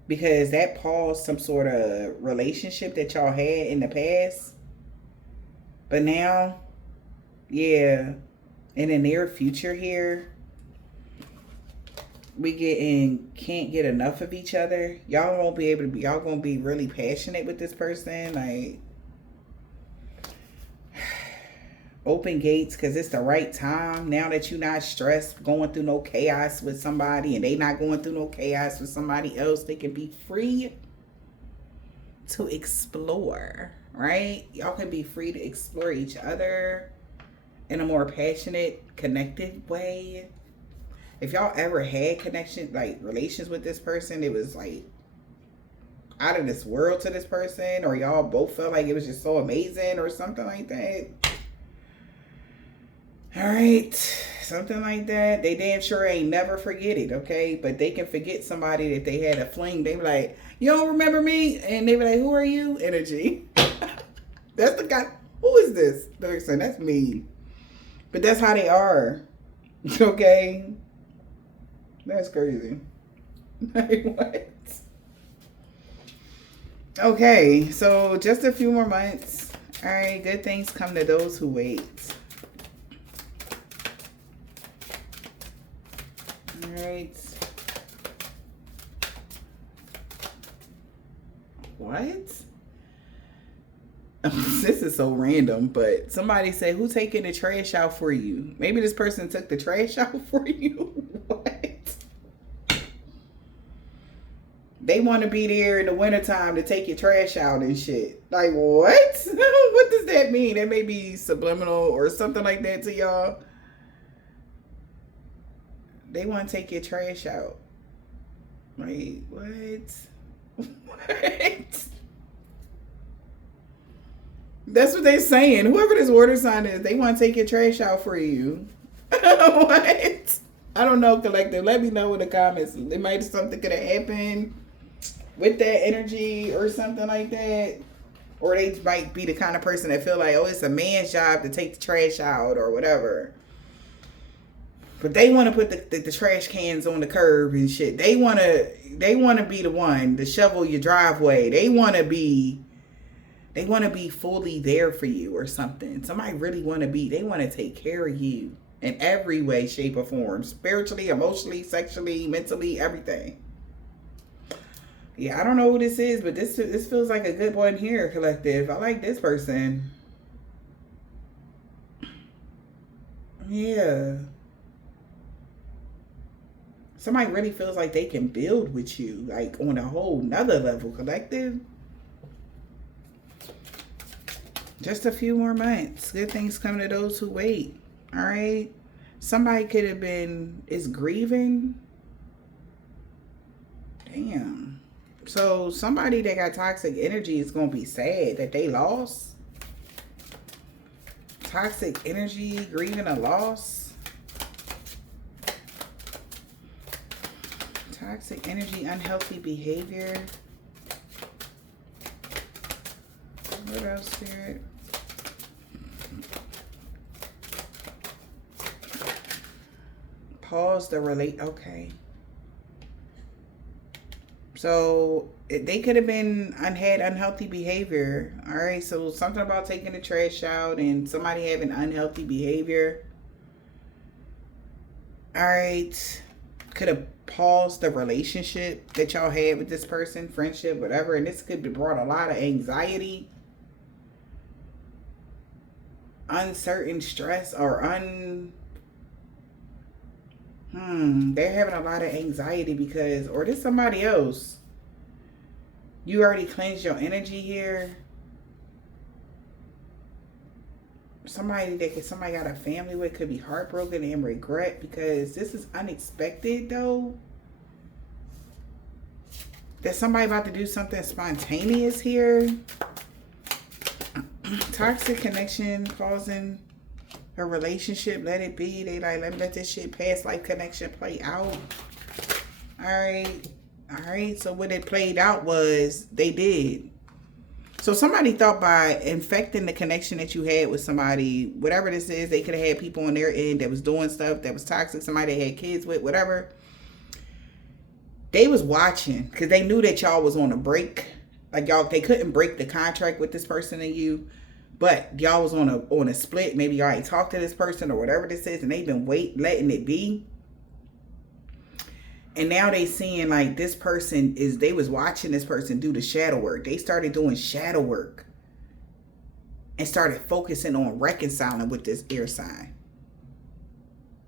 Because that paused some sort of relationship that y'all had in the past. But now, yeah, in the near future here, can't get enough of each other. Y'all gonna be really passionate with this person. Like, Open gates because it's the right time. Now that you're not stressed, going through no chaos with somebody, and they not going through no chaos with somebody else, they can be free to explore, right? Y'all can be free to explore each other in a more passionate, connected way. If y'all ever had connection, like relations with this person, it was like out of this world to this person, or y'all both felt like it was just so amazing or something like that. All right, something like that. They damn sure ain't never forget it, okay? But they can forget somebody that they had a fling. They be like, you don't remember me? And they be like, who are you? Energy. That's the guy. Who is this person? That's me. But that's how they are. Okay? That's crazy. Like, what? Okay, so just a few more months. All right, good things come to those who wait. All right. What? This is so random, but somebody said, who taking the trash out for you? Maybe this person took the trash out for you. What? They want to be there in the wintertime to take your trash out and shit. Like, what? What does that mean? That may be subliminal or something like that to y'all. They want to take your trash out. Wait, what? What? That's what they're saying. Whoever this water sign is, they want to take your trash out for you. What? I don't know, collective. Let me know in the comments. It might something could have happened with that energy or something like that. Or they might be the kind of person that feel like, oh, it's a man's job to take the trash out or whatever. But they want to put the trash cans on the curb and shit. They want to be the one to shovel your driveway. They want to be fully there for you or something. Somebody really they want to take care of you in every way, shape, or form. Spiritually, emotionally, sexually, mentally, everything. Yeah, I don't know who this is, but this feels like a good one here, collective. I like this person. Yeah. Somebody really feels like they can build with you, like on a whole nother level, collective. Just a few more months. Good things come to those who wait. All right. Somebody could have is grieving. Damn. So somebody that got toxic energy is going to be sad that they lost. Toxic energy, grieving a loss. Toxic energy, unhealthy behavior. What else, Spirit? Pause the relate. Okay. So they could have had unhealthy behavior. All right. So something about taking the trash out and somebody having unhealthy behavior. All right. Could have paused the relationship that y'all had with this person, friendship, whatever. And this could have brought a lot of anxiety, uncertain stress, or they're having a lot of anxiety because, or this somebody else. You already cleansed your energy here. Somebody got a family with could be heartbroken and regret because this is unexpected though. There's somebody about to do something spontaneous here. Toxic connection causing a relationship. Let it be. They like, let this shit past life connection play out. All right. So what it played out was they did. So somebody thought by infecting the connection that you had with somebody, whatever this is, they could have had people on their end that was doing stuff that was toxic, somebody they had kids with, whatever. They was watching because they knew that y'all was on a break. Like y'all, they couldn't break the contract with this person and you, but y'all was on a split. Maybe y'all ain't talked to this person or whatever this is, and they've been letting it be. And now they seeing like this person they was watching this person do the shadow work. They started doing shadow work. and started focusing on reconciling with this air sign.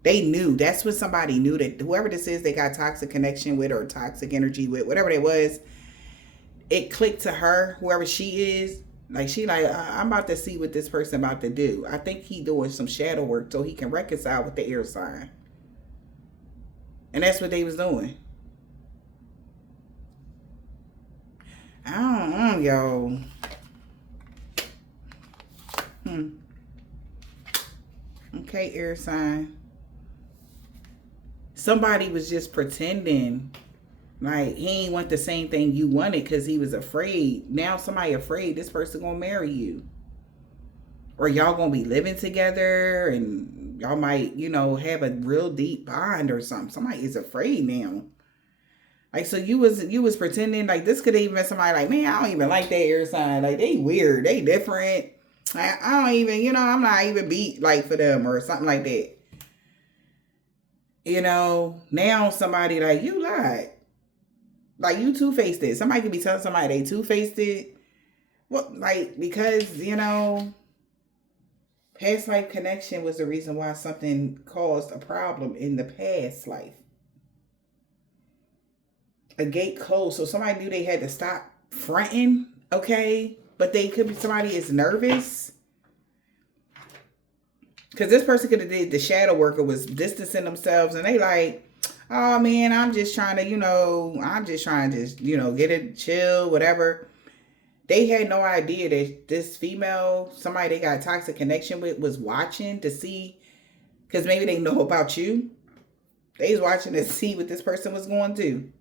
They knew. That's when somebody knew that whoever this is they got toxic connection with or toxic energy with, whatever it was, it clicked to her, whoever she is. Like, she like, I'm about to see what this person about to do. I think he doing some shadow work so he can reconcile with the air sign. And that's what they was doing. I don't know, yo. Okay, air sign. Somebody was just pretending like he ain't want the same thing you wanted because he was afraid. Now somebody afraid this person gonna marry you. Or y'all gonna be living together and y'all might, have a real deep bond or something. Somebody is afraid now. Like, so you was pretending like this could even been somebody like, man, I don't even like that air sign. Like, they weird, they different. I don't even, I'm not even beat like for them or something like that. Now somebody like, you lied. Like, you two-faced it. Somebody could be telling somebody they two-faced it. Well, like, because, past life connection was the reason why something caused a problem in the past life. A gate closed, so somebody knew they had to stop fronting, okay? But they could be somebody is nervous. Because this person could have did the shadow worker was distancing themselves and they like, oh man, I'm just trying to, get it chill, whatever. They had no idea that this female, somebody they got a toxic connection with, was watching to see, because maybe they know about you. They was watching to see what this person was going to do.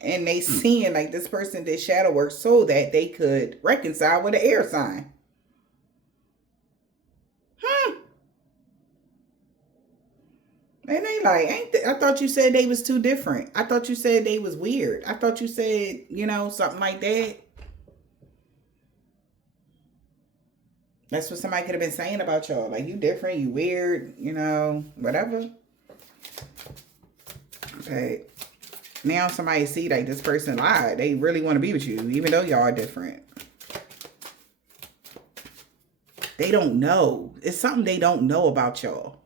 And they seeing like this person did shadow work so that they could reconcile with an air sign. And they like, I thought you said they was too different. I thought you said they was weird. I thought you said, something like that. That's what somebody could have been saying about y'all. Like, you different, you weird, whatever. Okay. Now somebody see like this person lied. They really want to be with you, even though y'all are different. They don't know. It's something they don't know about y'all.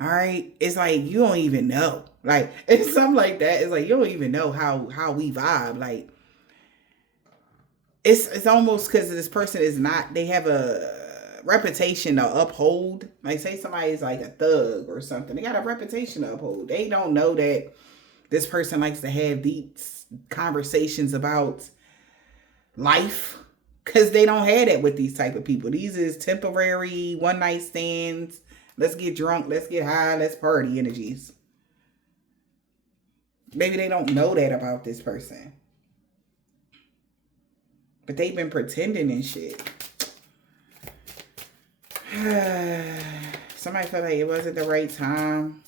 All right. It's like, you don't even know. Like, it's something like that. It's like, you don't even know how we vibe. Like, it's almost because this person is not, they have a reputation to uphold. Like, say somebody's like a thug or something. They got a reputation to uphold. They don't know that this person likes to have deep conversations about life, because they don't have that with these type of people. These is temporary one night stands. Let's get drunk. Let's get high. Let's party energies. Maybe they don't know that about this person. But they've been pretending and shit. Somebody felt like it wasn't the right time.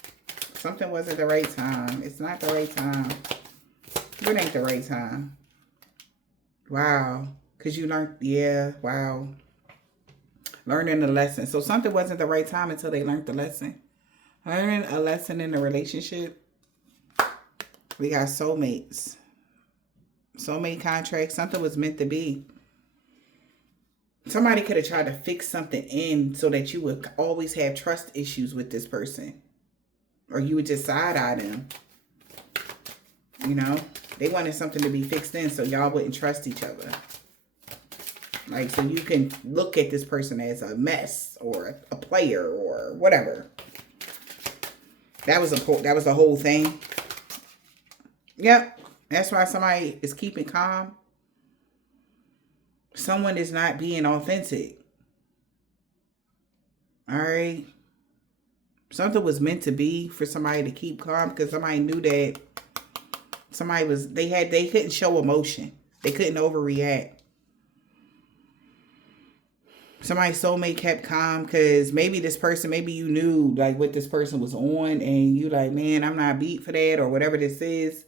Something wasn't the right time. It's not the right time. It ain't the right time. Wow. Because you learned, wow. Learning the lesson. So something wasn't the right time until they learned the lesson. Learning a lesson in a relationship. We got soulmates. Soulmate contracts. Something was meant to be. Somebody could have tried to fix something in so that you would always have trust issues with this person. Or you would just side-eye them. They wanted something to be fixed in so y'all wouldn't trust each other. Like, so you can look at this person as a mess or a player or whatever. That was the whole thing. Yep. That's why somebody is keeping calm. Someone is not being authentic. All right. Something was meant to be for somebody to keep calm because somebody knew that they couldn't show emotion. They couldn't overreact. Somebody's soulmate kept calm because maybe you knew like what this person was on and you like, man, I'm not beat for that or whatever this is.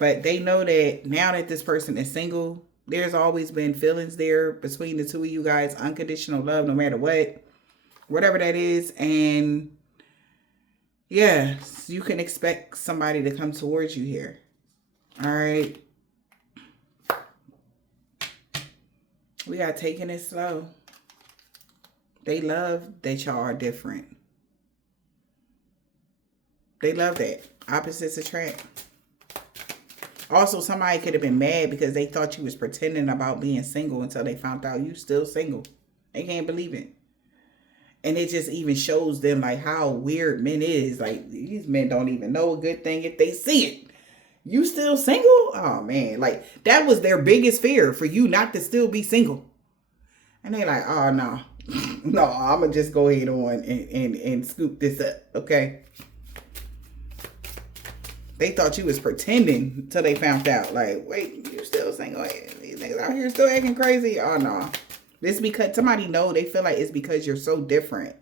But they know that now that this person is single, there's always been feelings there between the two of you guys, unconditional love, no matter what, whatever that is. And yeah, you can expect somebody to come towards you here. All right. We got taking it slow. They love that y'all are different. They love that. Opposites attract. Also, somebody could have been mad because they thought you was pretending about being single until they found out you still single. They can't believe it. And it just even shows them like how weird men is. Like, these men don't even know a good thing if they see it. You still single? Oh, man. Like, that was their biggest fear, for you not to still be single. And they like, oh, no. No, I'm going to just go ahead on and scoop this up, okay? They thought you was pretending until they found out. Like, wait, you still single? These niggas out here still acting crazy? Oh, no. This because somebody know they feel like it's because you're so different.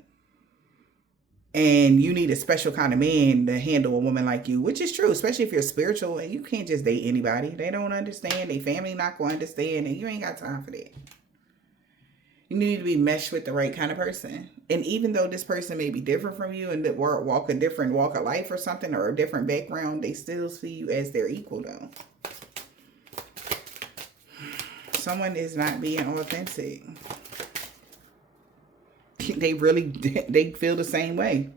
And you need a special kind of man to handle a woman like you, which is true, especially if you're spiritual. And you can't just date anybody. They don't understand. Their family not going to understand. And you ain't got time for that. You need to be meshed with the right kind of person. And even though this person may be different from you and walk a different walk of life or something, or a different background, they still see you as their equal, though. Someone is not being authentic. They feel the same way.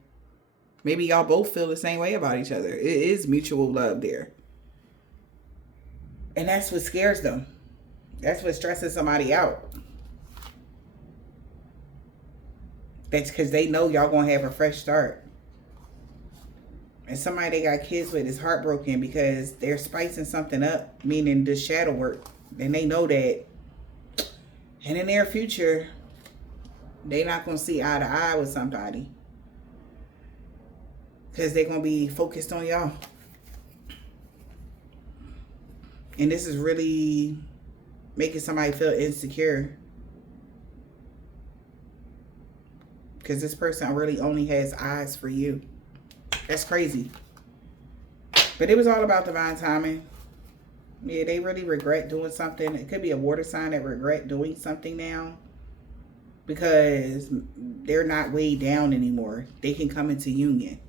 Maybe y'all both feel the same way about each other. It is mutual love there. And that's what scares them. That's what stresses somebody out. That's because they know y'all going to have a fresh start. And somebody they got kids with is heartbroken because they're spicing something up, meaning the shadow work. And they know that in the near future, they're not going to see eye to eye with somebody. Because they're going to be focused on y'all. And this is really making somebody feel insecure. Because this person really only has eyes for you. That's crazy. But it was all about divine timing. Yeah, they really regret doing something. It could be a water sign that regret doing something now. Because they're not weighed down anymore. They can come into union.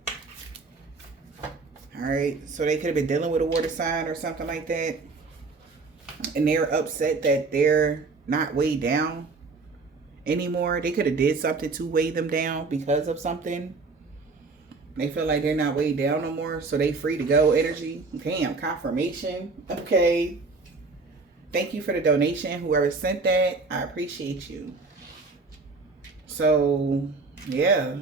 Alright, so they could have been dealing with a water sign or something like that. And they're upset that they're not weighed down anymore. They could have did something to weigh them down because of something. They feel like they're not weighed down no more, so they free to go energy. Damn, confirmation. Okay. Thank you for the donation. Whoever sent that, I appreciate you. So, yeah.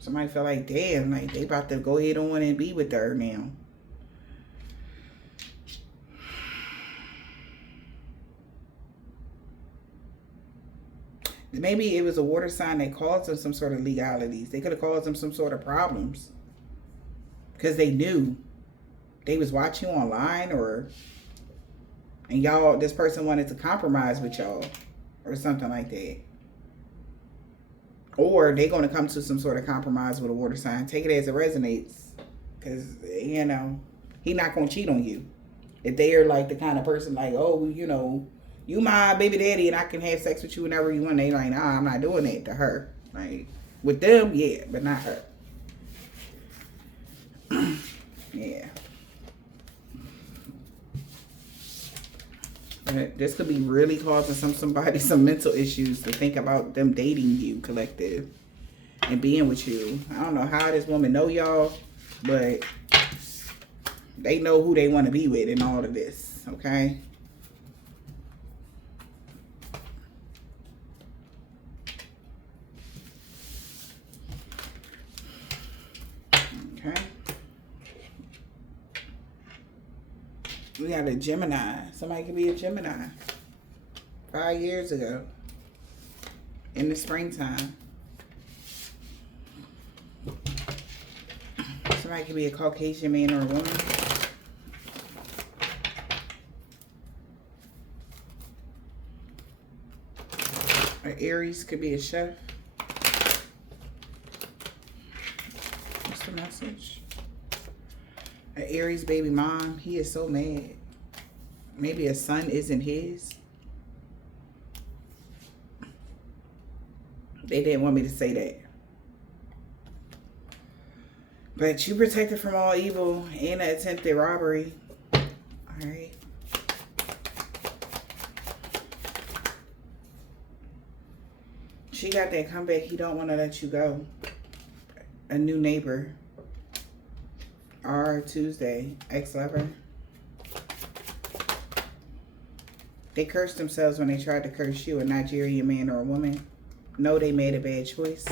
Somebody feel like, damn, like they about to go ahead on and be with her now. Maybe it was a water sign that caused them some sort of legalities. They could have caused them some sort of problems. Because they knew. They was watching online and y'all, this person wanted to compromise with y'all. Or something like that. Or they're going to come to some sort of compromise with a water sign. Take it as it resonates. Because, you know, he's not going to cheat on you. If they are like the kind of person like, oh, you know, you my baby daddy and I can have sex with you whenever you want. They like, nah, I'm not doing that to her. Like, with them, yeah, but not her. Yeah. But this could be really causing somebody some mental issues to think about them dating you, collective, and being with you. I don't know how this woman know y'all, but they know who they want to be with in all of this, okay? We got a Gemini. Somebody could be a Gemini. 5 years ago. In the springtime. Somebody could be a Caucasian man or a woman. An Aries could be a chef. What's the message? An Aries baby mom. He is so mad. Maybe a son isn't his. They didn't want me to say that. But you protected from all evil and an attempted robbery. Alright. She got that comeback. He don't want to let you go. A new neighbor. R Tuesday. Ex-lover. They cursed themselves when they tried to curse you, a Nigerian man or a woman. No, they made a bad choice.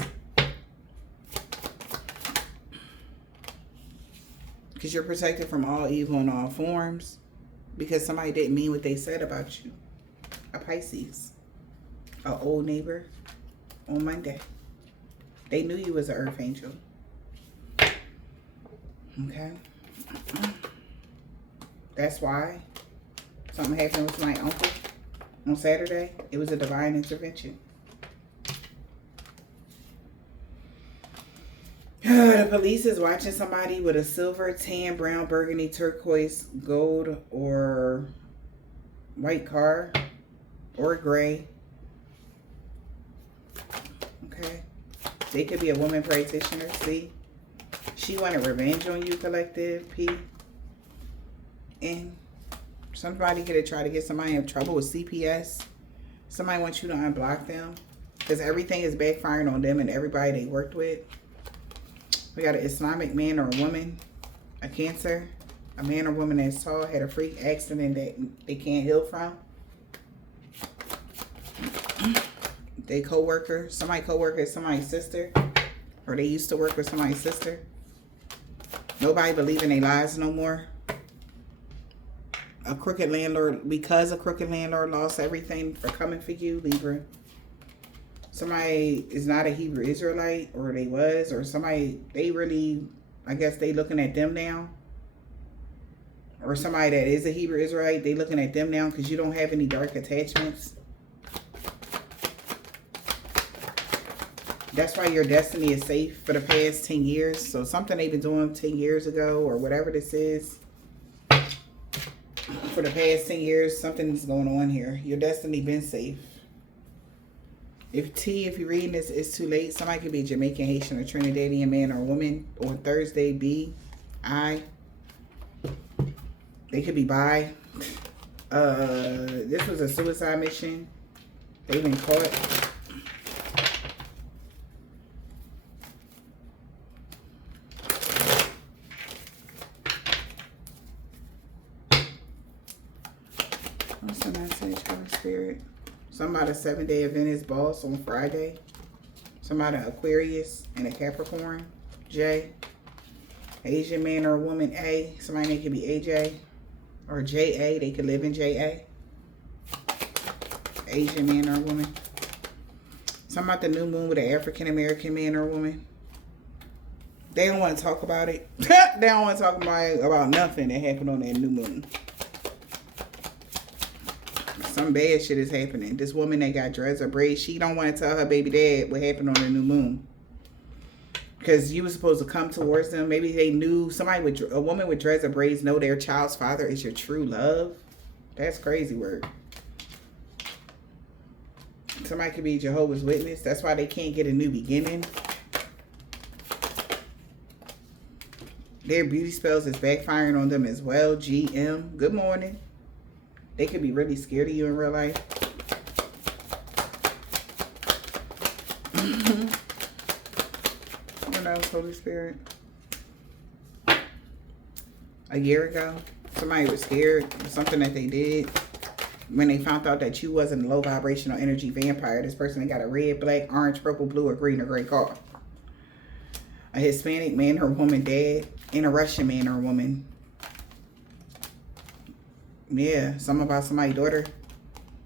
Because you're protected from all evil in all forms. Because somebody didn't mean what they said about you. A Pisces. An old neighbor on Monday. They knew you was an earth angel. Okay. That's why something happened with my uncle on Saturday. It was a divine intervention. The police is watching somebody with a silver, tan, brown, burgundy, turquoise, gold, or white car, or gray. Okay. They could be a woman practitioner. See? She wanted revenge on you, collective. P. And somebody could have tried to get somebody in trouble with CPS. Somebody wants you to unblock them. Because everything is backfiring on them and everybody they worked with. We got an Islamic man or a woman, a Cancer, a man or woman that's tall, had a freak accident that they can't heal from. They co-worker, somebody co-worker is somebody's sister, or they used to work with somebody's sister. Nobody believe in their lies no more. A crooked landlord, because a crooked landlord lost everything for coming for you, Libra. Somebody is not a Hebrew Israelite, or they was, or somebody, they really, I guess they looking at them now. Or somebody that is a Hebrew Israelite, they looking at them now because you don't have any dark attachments. That's why your destiny is safe for the past 10 years. So something they've been doing 10 years ago, or whatever this is. For the past 10 years, something's going on here. Your destiny been safe. If you're reading this, it's too late. Somebody could be Jamaican, Haitian, or Trinidadian man or woman. On Thursday, B, I. They could be bi. This was a suicide mission. They've been caught. What's the message, Holy Spirit? Somebody 7-day Adventist boss on Friday. Somebody Aquarius and a Capricorn. J. Asian man or woman A. Somebody that could be AJ or JA. They could live in JA. Asian man or woman. Something about the new moon with an African American man or woman. They don't want to talk about it. They don't want to talk about nothing that happened on that new moon. Some bad shit is happening. This woman that got dreads or braids, she don't want to tell her baby dad what happened on the new moon. Because you were supposed to come towards them. Maybe they knew somebody with a woman with dreads or braids know their child's father is your true love. That's crazy word. Somebody could be Jehovah's Witness. That's why they can't get a new beginning. Their beauty spells is backfiring on them as well. GM. Good morning. They could be really scared of you in real life. What else, Holy Spirit? A year ago, somebody was scared of something that they did. When they found out that you wasn't a low vibrational energy vampire, this person got a red, black, orange, purple, blue, or green, or gray car. A Hispanic man or woman dad, and a Russian man or woman. Yeah, something about somebody's daughter.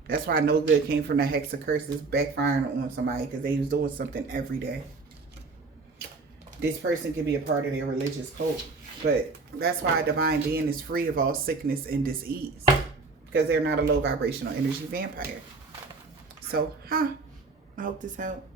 That's why no good came from the hex of curses backfiring on somebody, because they was doing something every day. This person could be a part of their religious cult. But that's why a divine being is free of all sickness and disease. Because they're not a low vibrational energy vampire. So, I hope this helped.